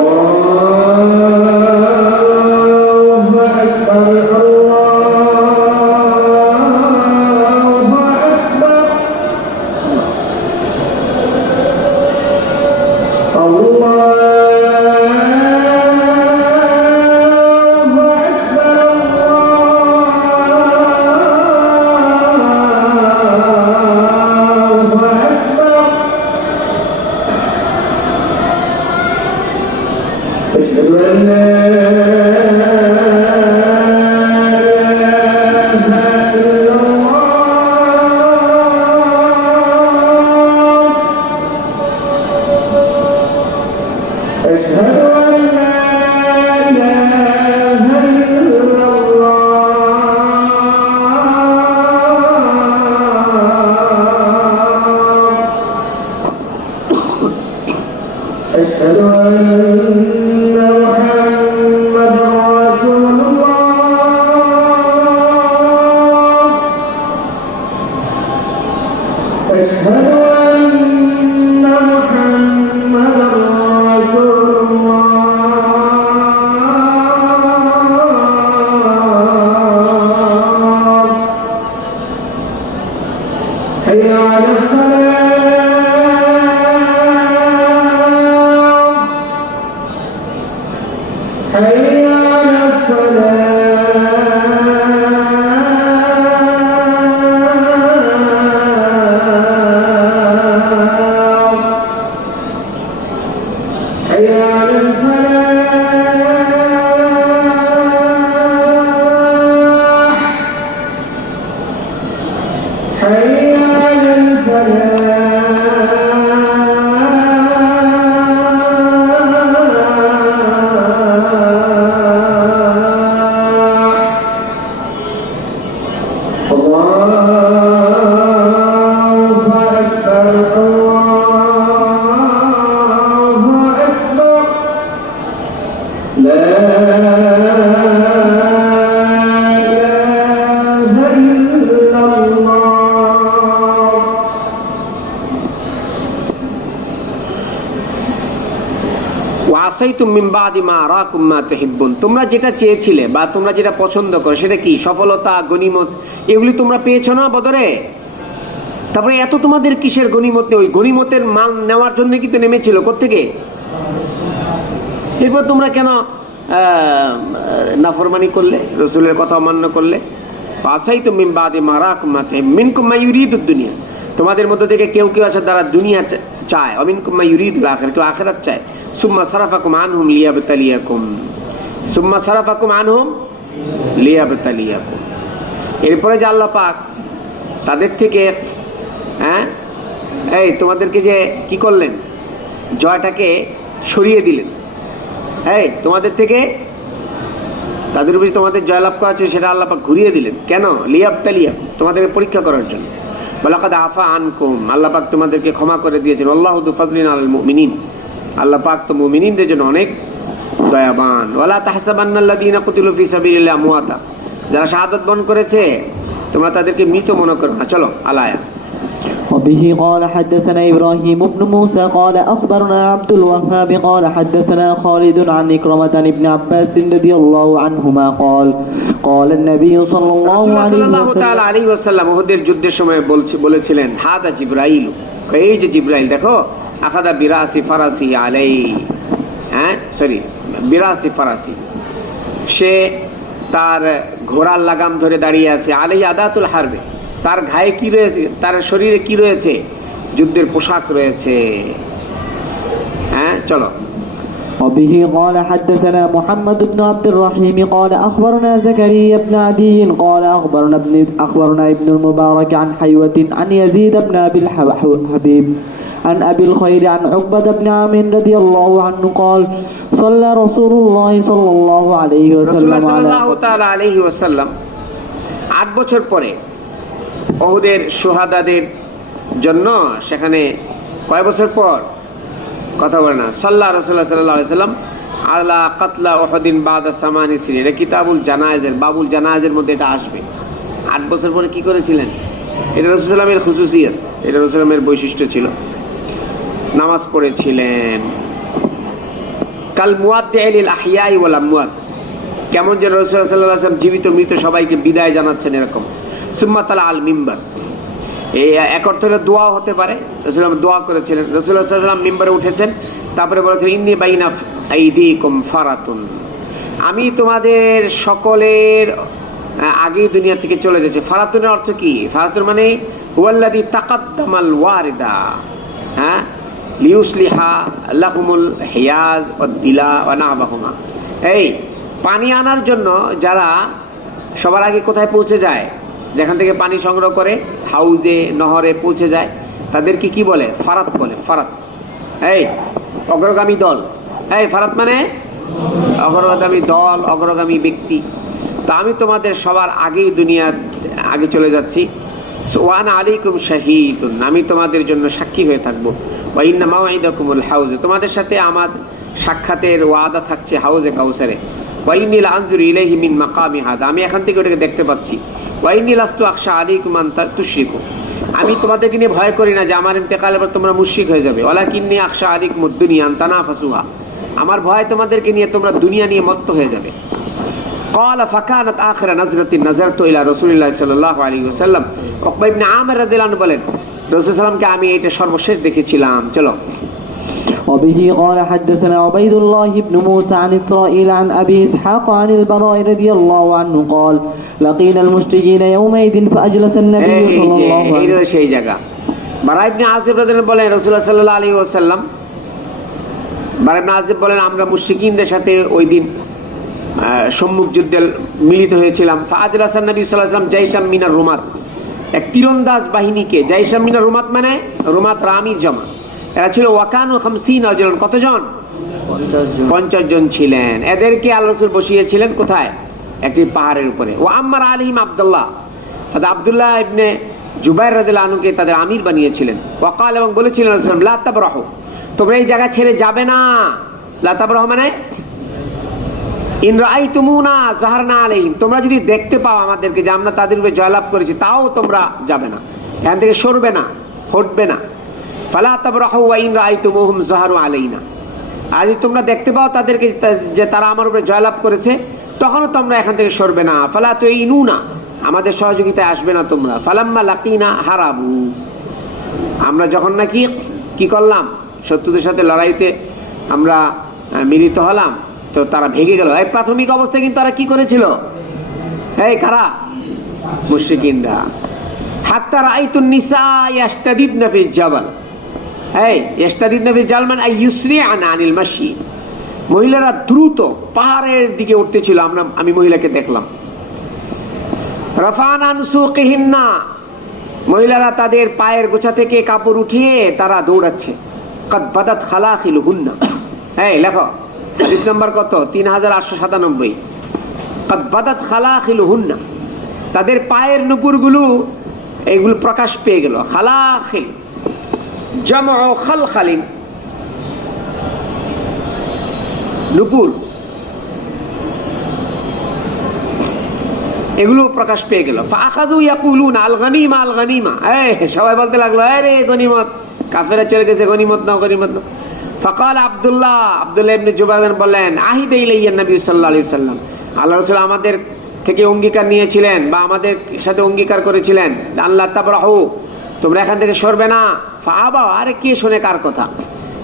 তোমরা যেটা চেয়েছিলে বা তোমরা যেটা পছন্দ করো সেটা কি? সফলতা, গনিমত, এগুলি তোমরা পেয়েছো না বদরে? তারপরে এত তোমাদের কিসের গনিমত? ওই গনিমতের মাল নেওয়ার জন্য কিন্তু নেমেছিল কোত্থেকে? এরপর তোমরা কেন নাফরমানি করলে, রসুলের কথা অমান্য করলে? আসাইতুম মিন বাদি মা আরাকুম মা তুহিব্বুন মিনকুম মান ইউরিদুদ দুনিয়া, তোমাদের মধ্যে থেকে কেউ কেউ আছে যারা দুনিয়া চায়, অমিনকুম মান ইউরিদুল আখিরাত, কেউ আখিরাত চায়। সুম্মা সারাফাকুম আনহুম লিয়াবতালিয়াকুম, সুম্মা সারাফাকুম আনহুম লিয়াবতালিয়াকুম। এরপরে যে আল্লাহ পাক তাদের থেকে এই তোমাদেরকে যে কি করলেন, জয়টাকে সরিয়ে দিলেন, এই তোমাদের থেকে তাদের উপরে তোমাদের জয়লাভ করা ছিল সেটা আল্লাহ পাক ঘুরিয়ে দিলেন। কেন? লিয়াবতালিয়াকুম, তোমাদেরকে পরীক্ষা করার জন্য। ওয়ালাকাদ আফা আনকুম, আল্লাহ পাক তোমাদেরকে ক্ষমা করে দিয়েছেন। আল্লাহু যু ফাদলিন আলাল মুমিনিন, আল্লাহ পাক তো মুমিনদের জন্য অনেক দয়াবান। ওয়ালা তাহসাবান্নাল্লাযীনা কুতিলু ফি সাবিলিল্লাহি আমওয়াতা, যারা শাহাদাত বরণ করেছে তোমরা তাদেরকে মৃত মনে করো না। চলো আলায়া وبه قال حدثنا إبراهيم بن موسى قال أخبرنا عبد الوهاب قال حدثنا خالد عن إكرمة عن ابن عباس رضي الله عنهما قال قال النبي صلى الله রাসূলুল্লাহ عليه সাল্লাল্লাহু তাআলা وسلم আলাইহি ওয়াসাল্লাম উহুদের যুদ্ধের সময় বলেছিলেন হাদা জিবরাইল, এই যে জিবরাইল দেখো, আখাদা বিরাসি ফারাসি আলাই, বিরাসি ফারাসি, সে তার ঘোড়ার লাগাম ধরে দাঁড়িয়ে আছে, আলাই আদাতুল হারবে, তার গায়ে কি রয়েছে, তার শরীরে কি রয়েছে, যুদ্ধের পোশাক রয়েছে। চলো। وبه قال حدثنا محمد بن عبد الرحيم قال أخبرنا زكريا بن عدي قال أخبرنا ابن المبارك عن حيوة عن يزيد بن أبي الحبيب عن أبي الخير عن عقبة بن عامر رضي الله عنه قال صلى رسول الله صلى الله عليه وسلم রাসূলুল্লাহ সাল্লাল্লাহু তাআলা আলাইহি ওয়াসাল্লাম 8 বছর পরে উহুদের শুহাদাদের জন্য সেখানে কয় বছর পর কথা বলে না, সাল্লাল্লাহু রাসূলুল্লাহ সাল্লাল্লাহু আলাইহি ওয়াসাল্লাম আলা কাতলা উহুদিন বাদা সামানি সিনিন, এটা কিতাবুল জানায়েজের বাবুল জানায়েজের মধ্যে এটা আসবে। 8 বছর পরে কি করেছিলেন, এটা রাসূলুল্লাহ সাল্লাল্লাহু আলাইহি ওয়াসাল্লামের খুসুসিয়ত, এটা রাসূলুল্লাহ সাল্লামের বৈশিষ্ট্য ছিল। নামাজ পড়েছিলেন কাল মুয়াদ্দিই লিল আহইয়াই ওয়াল আমওয়াত, কেমন যে রাসূলুল্লাহ সাল্লাল্লাহু আলাইহি ওয়াসাল্লাম জীবিত মৃত সবাইকে বিদায় জানাচ্ছেন এরকম। সুম্মা তালা আল মিম্বার, এই এক অর্থ হলে দোয়া হতে পারে, রাসূলুল্লাহ দোয়া করেছিলেন। রাসূলুল্লাহ সাল্লাল্লাহু আলাইহি ওয়াসাল্লাম মিম্বারে উঠেছেন, তারপরে বলেছেন ইন্নী বাইনা আইদিকুম ফারাতুন, আমি তোমাদের সকলের আগে দুনিয়া থেকে চলে যাচ্ছে। ফারাতুনের অর্থ কি? ফারাতুন মানে হুয়াল্লাযী তাকাদ্দামাল ওয়ারিদা, লিউসলিহা লাহুমুল হিয়াজ ওয়াদ দিলা ওয়া নাবাহুমা, এই পানি আনার জন্য যারা সবার আগে কোথায় পৌঁছে যায়, যেখান থেকে পানি সংগ্রহ করে হাউজে নহরে পৌঁছে যায়, তাদেরকে কি বলে? ফারাত বলে। ফারাত এই অগ্রগামী দল, এই ফারাত মানে অগ্রগামী দল, অগ্রগামী ব্যক্তি। তা আমি তোমাদের সবার আগেই দুনিয়া আগে চলে যাচ্ছি। ওয়ানা আলাইকুম শাহীদুন, আমি তোমাদের জন্য সাক্ষী হয়ে থাকবো। ওয়া ইন্না মাওঈদাকুমুল হাউজ, তোমাদের সাথে আমার সাক্ষাতের ওয়াদা থাকছে হাউজে কাউসারে। ওয়া ইন্নী লাআনজুরু ইলাইহি মিন মাকামি হাদা, আমি এখান থেকে ওটাকে দেখতে পাচ্ছি। ওয়া ইন্নী লাস্তু আখশা আলাইকুম আন তুশরিকু, আমি তোমাদেরকে নিয়ে ভয় করি না যে আমার ইন্তেকালের পর তোমরা মুশরিক হয়ে যাবে। ওয়ালাকিন্নী আখশা আলাইকুমুদ দুনিয়া আন তানাফাসুহা, আমার ভয় তোমাদেরকে নিয়ে তোমরা দুনিয়া নিয়ে মত্ত হয়ে যাবে। قال فكانت آخر نظرة نظرت إلى رسول الله صلى الله عليه وسلم, উকবা ইবনে আমির রাদিয়াল্লাহু আনহু বলেন রাসূল সাল্লামকে আমি এটা সর্বশেষ দেখেছিলাম। চলো। وبه قال حدثنا عبيد الله بن موسى عن إسرائيل عن أبي إسحاق عن البراء رضي الله عنه قال لقينا المشركين يومئذ فأجلس النبي صلى الله عليه وسلم, এই সেই জায়গা। বারা ইবনে আযিব রাদিয়াল্লাহু বলেন রাসূলুল্লাহ সাল্লাল্লাহু আলাইহি ওয়াসাল্লাম, বারা ইবনে আযিব বলেন আমরা মুশরিকিনদের সাথে ওই দিন সম্মুখ যুদ্ধে মিলিত হয়েছিলাম। ফাআজলাসান নবী সাল্লাল্লাহু আলাইহি ওয়াসাল্লাম জাইশাম মিনার রুমাত, এক তীরন্দাজ বাহিনীকে, জাইশাম মিনার রুমাত মানে রুমাত রামির জমা, এরা ছিল ওয়াকানু 50 রাজুলান, কতজন? 50 জন ছিলেন। এদেরকে আল্লাহ রাসূল বসিয়েছিলেন কোথায়? একটি পাহাড়ের উপরে। ওয়া আম্মার আলাইহিম আব্দুল্লাহ, আব্দুল্লাহ ইবনে জুবাইর রাদিয়াল্লাহু আনহুকে তাদের আমির বানিয়েছিলেন। ওয়াকাল, এবং বলেছিলেন রাসূল লা তাবরাহু, তোমরা এই জায়গা ছেড়ে যাবে না। লা তাবরাহু মানে ইন রাআইতুমুনা যাহারনা আলাইহিম, তোমরা যদি দেখতে পাও আমাদেরকে যে আমরা তাদের উপরে জয়লাভ করেছি, তাও তোমরা যাবে না, এখান থেকে সরবে না, হটবে না। ফালা তাবরাহু ওয়া ইন রাআইতুমুহুম যাহারু আলাইনা, আর যদি তোমরা দেখতে পাও তাদেরকে যে তারা আমার উপরে জয়লাভ করেছে, তখনও তোমরা এখান থেকে সরবে না। ফালা তুইনুনা, আমাদের সহযোগিতায় আসবে না তোমরা। ফালাম্মা লাকিনা হারাবু, আমরা যখন নাকি কি করলাম, শত্রুদের সাথে লড়াইতে আমরা মিলিত হলাম, তো তারা ভেগে গেল। এই প্রাথমিক অবস্থায় কিন্তু তারা কি করেছিল? এই কারা? মুশরিকিনরা। হাত্তা রাআইতুন নিসা ইয়াশতাদিদনা ফিল জাবাল, এই ইয়াশতাদিদনা ফিল জাবাল মানে ইউসরিআনা আনিল মাশি, মহিলারা দ্রুত পাহাড়ের দিকে উঠতেছিল, আমি মহিলাকে দেখলাম। রাফানা আন সুকিহিন্না, মহিলারা তাদের পায়ের গোছা থেকে কাপড় উঠিয়ে তারা দৌড়াচ্ছে। কাদ বাদাত খালাখিলুহুন্না, এই লেখো হাদিস নাম্বার কত? 3897। কাদ বাদাত খালাখিলুহুন্না, তাদের পায়ের নুপুরগুলো এইগুলো প্রকাশ পেয়ে গেল। খালাখিল জামউ খালখালিন, নুপুর। এগুলো প্রকাশ পেয়ে গেল। ফাআখাযু ইয়াকুলুনা আল গনিমা আল গনিমা, সবাই বলতে লাগলো আরে গনিমত, কাফেরা চলে গেছে, গনিমত নাও গনিমত নাও। ফাকাল আব্দুল্লাহ ইবনে জুবাইর বললেন আহিদা ইলাইয়া নবী সাল্লাল্লাহু আলাইহি ওয়াসাল্লাম, আল্লাহ রাসূল আমাদের থেকে অঙ্গীকার নিয়েছিলেন বা আমাদের সাথে অঙ্গীকার করেছিলেন আল্লাহ তাবরাহু, তোমরা এখান থেকে সরবে না। ফাআবা, আরে কে শুনে কার কথা,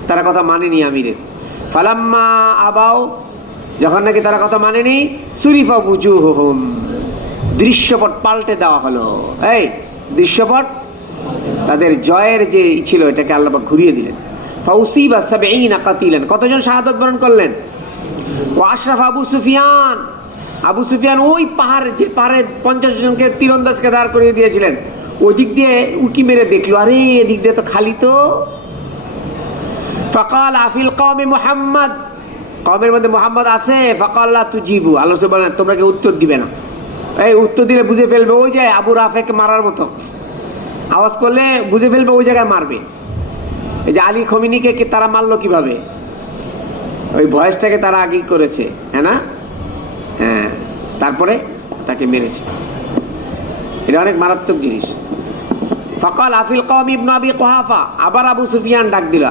তারা কথা মানেনি আমিরের। ফালাম্মা আবাও, যখন নাকি তারা কথা মানেনি, সুরিফা বুজুহুহুম, দৃশ্যপট পাল্টে দেওয়া হলো। এই দৃশ্যপট, তাদের জয়ের যে ছিল এটাকে আল্লাহ পাক ঘুরিয়ে দিলেন। ফাউসিবা সাবঈনা কাতিলান, কতজন শাহাদাত বরণ করলেন? ওয়া আশরাফ আবু সুফিয়ান, আবু সুফিয়ান ওই পাহাড়, যে পাহাড়ে 50 জনকে তীরন্দাজকে দাঁড় করিয়ে দিয়েছিলেন, ওই দিক দিয়ে উকি মেরে দেখলো, আরে এদিক দিয়ে তো খালি তো। ফাকাল আফিল কওমি মুহাম্মদ, কওমের মধ্যে মুহাম্মদ আছে? ফাকাল লা তুজিবু, আল্লাহ সুবহানাহু ওয়া তাআলা তোমরা কি উত্তর দিবে না? এই উত্তর দিলে বুঝে ফেলবে, ওই যে আবু রাফেকে মারার মতো আওয়াজ করলে বুঝে ফেলবে, ওই জায়গায় মারবে। এই যে আলী খমিনিকে তারা মারলো কিভাবে, ওই ভয়েসটাকে তারা আগেই করেছে, হ্যাঁ না? হ্যাঁ, তারপরে তাকে মেরেছে। এটা অনেক মারাত্মক জিনিস। ফাকাল আফিল কওমি ইবনে আবি কুহাফা, আবার আবু সুফিয়ান ডাক দিল,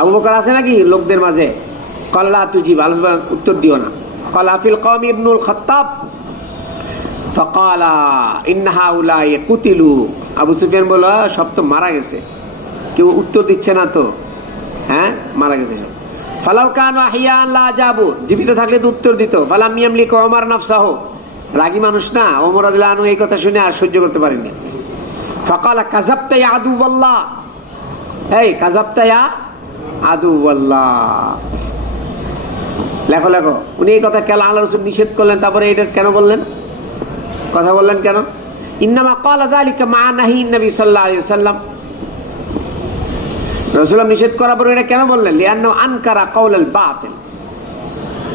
আবু বকর আছে নাকি লোকদের মাঝে? কল্লা তুজিব, আলোচনা উত্তর দিও না। কল আফিল কওমি ইবনুল খাত্তাব, ফাকালা ইন্না হাউলাই কুতিলু, আবু সুফিয়ান বলল সব তো মারা গেছে, কেউ উত্তর দিচ্ছে না তো, হ্যাঁ মারা গেছে সব। ফালাউ কানু আহিয়ান লা জাবু, জীবিত থাকলে তো উত্তর দিত। ফালাম ইয়ামলিকু ওমর নাফসাহু, রাগী মানুষ না, ওমর রাদিয়াল্লাহু আনহু এই কথা শুনে আর সহ্য করতে পারেননি। ফাকালা কাযাবতা ইয়া আদুওয়াল্লাহ, এই কাযাবতা ইয়া আদুওয়াল্লাহ, লেখো লেখো। উনি এই কথা কেন আল্লাহ রাসূল নিষেধ করলেন, তারপরে এটা কেন বললেন, কথা বললেন কেন? ইন্নামা ক্বালা যালিকা মা নাহি নবী সাল্লাল্লাহু আলাইহি ওয়াসাল্লাম, রাসূল নিষেধ করার পরে এটা কেন বললেন? লিআন্নাহু আনকারা কাওলাল বাতিল,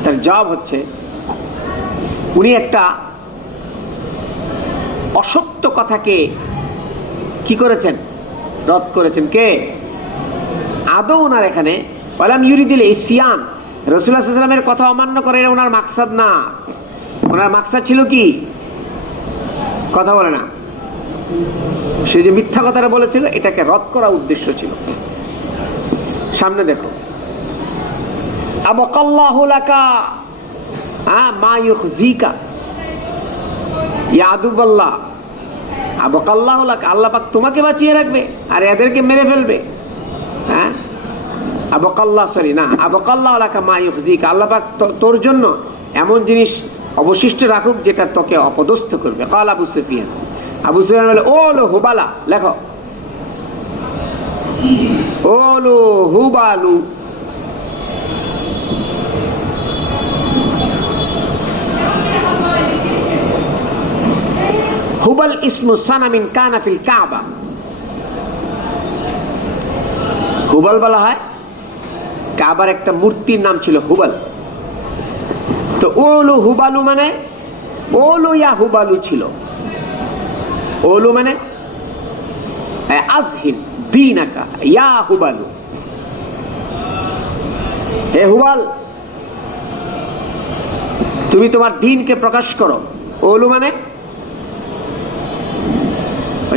তার জবাব হচ্ছে উনি একটা অসত্য কথাকে কি করেছেন, রদ করেছেন। কে? আদৌ ওনার এখানে ওয়ালাম ইউরিদুল ইসয়ান, রাসূলুল্লাহ সাল্লাল্লাহু আলাইহি ওয়াসাল্লামের কথা অমান্য করে এটা ওনার মাকসাদ না। ওনার মাকসাদ ছিল কি? কথা বলে না, সে যে মিথ্যা কথাটা বলেছিল এটাকে রদ করা উদ্দেশ্য ছিল। সামনে দেখো, আবাকাল্লাহু লাকা মা ইউখজিকা ইয়া আদুওয়াল্লাহ, আবাকাল্লাহু লাকা, আল্লাহ পাক তোমাকে বাঁচিয়ে রাখবে আর এদেরকে মেরে ফেলবে। হ্যাঁ, আবাকাল্লাহ, সরি না, আবাকাল্লাহু লাকা মা ইউখজিকা, আল্লাহ পাক তোর জন্য এমন জিনিস অবশিষ্ট রাখুক যেটা তোকে অপদস্থ করবে। কাল আবু সুফিয়ান, আবু সুফিয়ান বলে ওলো হুবালা, লেখো ওলো হুবালু, হুবাল ইসমু সানামিন কানা ফিল কাবা, হুবাল বলা হয় কাবার একটা মূর্তির নাম ছিল হুবাল। তো ওলু হুবালু মানে ওলু ইয়া হুবালু ছিল। ওলু মানে আজহির দীনাকা ইয়া হুবালু, হে হুবাল তুমি তোমার দ্বীনকে প্রকাশ করো। ওলু মানে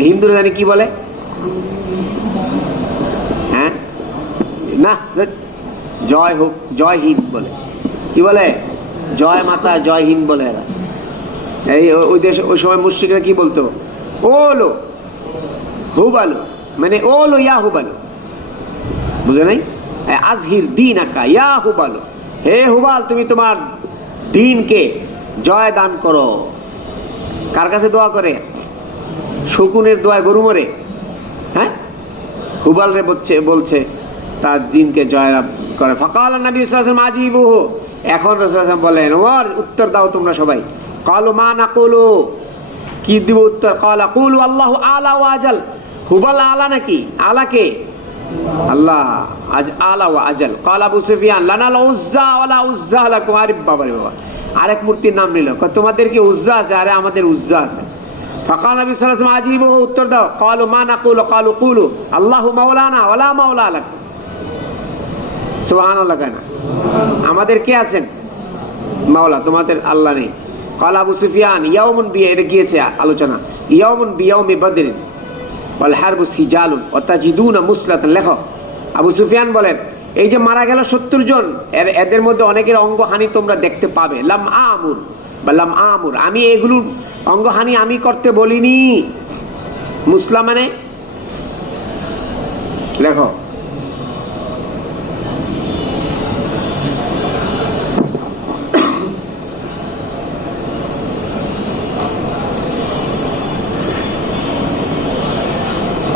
হিন্দুরা জানি কি বলে, হ্যাঁ না, জয় হোক, জয় হিন্দ বলে, কি বলে, জয় মাতা জয় হিন্দ বলে এরা। এই ওই দেশে ওই সময় মুশরিকরা কি বলতো, ওলো হুবালু মানে ওলো ইয়া হুবালু, বুঝে নাই? আজহির দীনাকা ইয়া হুবালু, হে হুবাল তুমি তোমার দ্বীনকে জয় দান করো। কার কাছে দোয়া করে? শকুনের দোয়া, গরু মরে, হ্যাঁ, হুবাল রে বলছে তার দ্বীনকে জয় করে। ফাকাল নবী সাল্লাল্লাহু আলাইহি ওয়াসাল্লাম আজিবুহু, এখন রাসূল সাল্লাল্লাহু আলাইহি ওয়াসাল্লাম বলেন ওমর উত্তর দাও তোমরা সবাই। কালু মা নাকুলু, কি দিব উত্তর? কালা কুলু আল্লাহু আলা ওয়া আজাল, হুবাল আলা নাকি? আলা কে? আল্লাহ, আজ আলা ওয়া আজাল। কাল আবু সুফিয়ান লানাল উজ্জা ওয়ালা উজ্জা লাকুম, আরে বাবা রে বাবা, আরেক মূর্তির নাম নিল, তোমাদের কি উজ্জা আছে? আরে আমাদের উজ্জা আছে। ফাকাল নবী সাল্লাল্লাহু আলাইহি ওয়াসাল্লাম আজিবুহু, উত্তর দাও। কালু মা নাকুলু, কালু কুলু আল্লাহু মাওলানা ওয়ালা মাওলা লাক, সুবহানাল্লাহ। কেন আমাদের কে আছেন? মাওলা, তোমাদের আল্লাহ নেই। ক্বালা আবু সুফিয়ান ইয়াউমুন বিয়া, এটা গিয়েছে আলোচনা, ইয়াউমুন বিয়াউমি বদর ওয়াল হারবু সিজালুন ওয়া তাজিদুনা মুসলাতান। লেখো আবু সুফিয়ান বলেন, এই যে মারা গেল 70 জন, এদের মধ্যে অনেকের অঙ্গহানি তোমরা দেখতে পাবে। লাম আমুর বা লাম আমুর, আমি এগুলোর অঙ্গহানি আমি করতে বলিনি। মুসলা মানে লেখো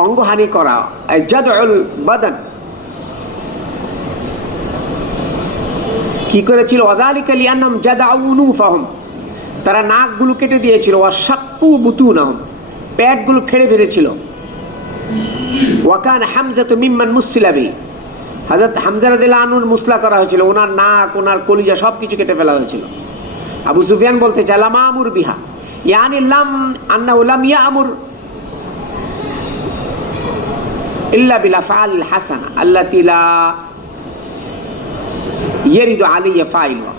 অঙ্গহানি করা, জাদউল বাদান। কি করেছিল? ওয়াযালিকা লিআন্নাহুম জাদাউ উনুফাহুম, তারা নাকগুলো কেটে দিয়েছিল। ওয়াশাক্কু বুতুনাহুম, পেটগুলো ফেড়ে ফেলেছিল। ওয়া কানা হামজাতু মিম্মান মুসিলা বিহি, হযরত হামজা রাদিয়াল্লাহু আনহুর মুসলা করা হয়েছিল, ওনার নাক, ওনার কলিজা সবকিছু কেটে ফেলা হয়েছিল। আবু সুফিয়ান বলতে চায় লাম আমুর বিহা, ইয়ানি লাম আন্নাহু লাম ইয়ামুর ইল্লা বিল আফআল হাসানা আল্লাতী লা ইয়ারিদু আলাইয়া ফাইলুহা।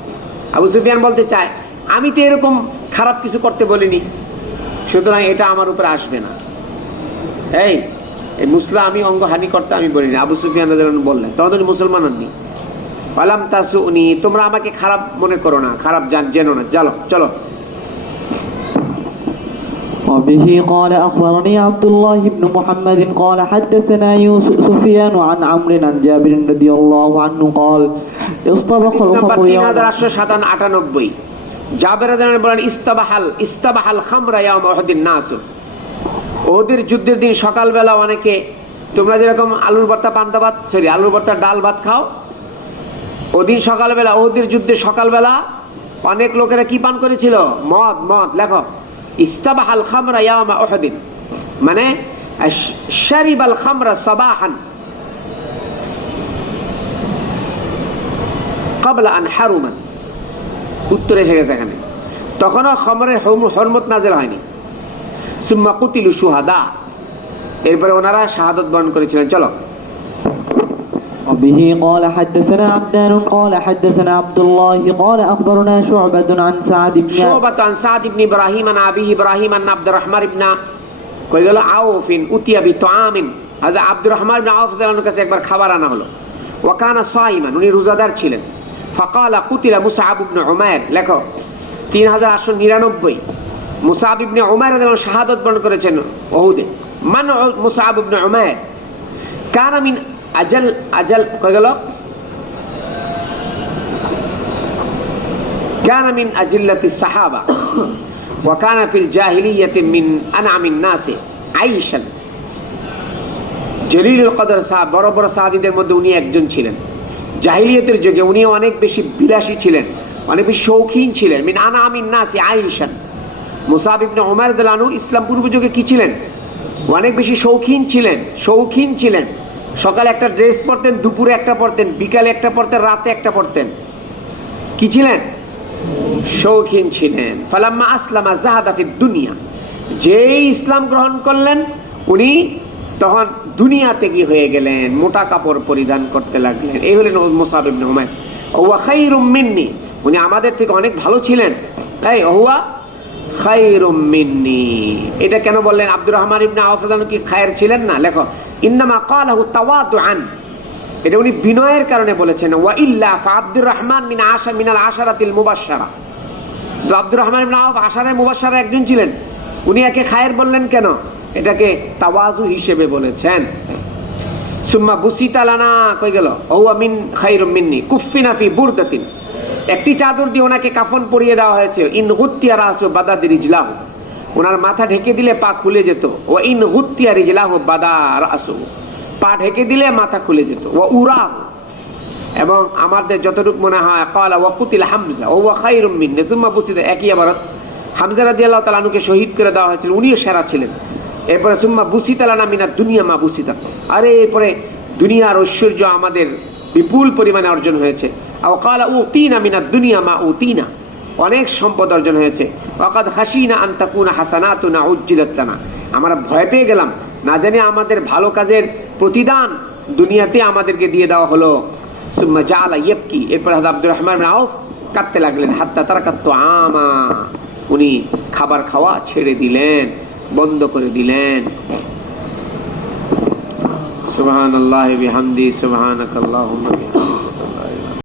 আবু সুফিয়ান বলতে চায়, আমি তো এরকম খারাপ কিছু করতে বলিনি, সুতরাং এটা আমার উপরে আসবে না। এই মুসলা আমি অঙ্গহানি করতে আমি বলিনি, আবু সুফিয়ান রাদিয়াল্লাহু আনহু বললেন। তখন তিনি মুসলমান হননি। ফালাম তাসুনি, তোমরা আমাকে খারাপ মনে করো না, খারাপ জেনো না, চলো চলো। وبه قال أخبرني عبد الله بن محمد قال حدثنا سفيان عن عمرو عن جابر رضي الله عنه قال اصطبح الخمر يوم 3898 জাবের রাদিয়াল্লাহু আনহু বলেন, ইস্তাবাহাল খামরা ইয়াউম উহুদিন নাস, ওদের যুদ্ধের দিন সকালবেলা অনেকে, তোমরা যেরকম আলুর ভর্তা পান্তা ভাত, সরি আলুর ভর্তা ডাল ভাত খাও, ওদিন সকালবেলা ওদের যুদ্ধে সকালবেলা অনেক লোকেরা কি পান করেছিল? মদ। লেখো ইস্তাবাহাল খামরা ইয়াউমা উহুদিন, মানে শারিবাল খামরা সাবাহান ক্বাবলা আন হারুমান। উত্তর এসে গেছে এখানে, তখনও খামরের হরমত নাযিল হয়নি। সুম্মা কুতিলু শুহাদা, এরপরে ওনারা শাহাদাত বরণ করেছিলেন। চলো। وبه قال حدثنا عبدان قال حدثنا عبد الله قال أخبرنا شعبة عن سعد بن إبراهيم عن أبيه إبراهيم عن عبد الرحمن بن عوف أتي بطعام। هذا عبد الرحمن بن عوف রাদিয়াল্লাহু কাছে একবার খাবার আনা হলো। وكان صائما, উনি রোজাদার ছিলেন। فقال قتل مصعب بن عمير, লেখো 3899 মুসআব ইবনে উমাইর রাদিয়াল্লাহু শাহাদাত বরণ করেছেন উহুদে। মান মুসআব ইবনে উমাইর? কানা মিন আজাল কই গেল, কানা মিন আজিল্লাতি সাহাবা ওয়া কানা ফিল জাহিলিয়াতি মিন আনআমিন নাস আইশান। জলিলুল কদর সাহাব, বড় বড় সাহাবীদের মধ্যে উনি একজন ছিলেন। জাহিলিয়াতের যুগে উনি অনেক বেশি বিলাসী ছিলেন, অনেক বেশি শৌখিন ছিলেন। মিন আনআমিন নাস আইশান, মুসআব ইবনে উমাইর রাদিয়াল্লাহু আনহু ইসলাম পূর্ব যুগে কি ছিলেন? অনেক বেশি শৌখিন ছিলেন। সকালে একটা ড্রেস পরতেন, দুপুরে একটা পরতেন, বিকালে একটা পরতেন, রাতে একটা পরতেন। কি ছিলেন? শৌখিন ছিলেন। ফালাম্মা আসলামা জাহাদা ফিদ দুনিয়া, যেই ইসলাম গ্রহণ করলেন উনি তখন দুনিয়াতে কি হয়ে গেলেন, মোটা কাপড় পরিধান করতে লাগলেন। এই হলেন মুসআব ইবনে উমাইর। ওয়া খায়রুম মিন্নি, উনি আমাদের থেকে অনেক ভালো ছিলেন। তাই ওয়া খায়রুম মিন্নি, এটা কেন বললেন? আব্দুর রহমান ইবনে আওফ রাদিয়াল্লাহু আনহু কি খায়ের ছিলেন না? লেখো ইন্নামা ক্বালাহু তাওয়াদুআন, এটা উনি বিনয়ের কারণে বলেছেন। ওয়া ইল্লা ফাআব্দুর রহমান মিনাল আশারাতিল মুবাশশারা, তো আব্দুর রহমান ইবনে আওফ আশারায়ে মুবাশশারা একজন ছিলেন, উনি একে খায়ের বললেন কেন? এটাকে তাওয়াজু হিসেবে বলেছেন। সুম্মা বুসিতা লানা, কই গেল? ওয়া মিন খায়রুম মিন্নি কুফিনা ফি বুরদাতিন, একটি চাদর দিয়ে ওনাকে কাফন পরিয়ে দেওয়া হয়েছে। ইন গুত্তিয়া রাসু বাদাদ রিজলাহু, ওনার মাথা ঢেকে দিলে পা খুলে যেত। ও ইন গুত্তিয়া রিজলাহু বাদা রাসু, পা ঢেকে দিলে মাথা খুলে যেত। ও উরাহু, এবং আমাদের যতটুকু মনে হয় ক্বালা ওয়া কুতিল হামজা ওয়া খায়রুম মিন্নি সুম্মা বুসিতা, একই ইবারত। হামজা রাদিয়াল্লাহু তাআলা আনহুকে শহীদ করে দেওয়া হয়েছিল, উনিও সেরা ছিলেন। এরপরে সুম্মা বুসিতা লানা মিনাদ দুনিয়া মা বুসিতা, আরে এরপরে দুনিয়ার ঐশ্বর্য আমাদের বিপুল পরিমাণে অর্জন হয়েছে। আও ক্বালা উতিনা মিনাদ দুনিয়া মা উতিনা, অনেক সম্পদ অর্জন হয়েছে। ওয়াকাদ খাশিনা আন তাকুনা হাসানাতুনা উজ্জিলাত লানা, আমরা ভয় পেয়ে গেলাম, না জানি আমাদের ভালো কাজের প্রতিদান দুনিয়াতে আমাদেরকে দিয়ে দেওয়া হলো। সুম্মা জাআলা ইয়াবকি, এরপর হযরত আব্দুর রহমান ইবনে আওফ কাঁদতে লাগলেন। হাত্তা তারাকাত আমা, উনি খাবার খাওয়া ছেড়ে দিলেন, বন্ধ করে দিলেন। সুবহানাল্লাহি বিহামদি, সুবহানাকাল্লাহুম্মা বিহামদিক।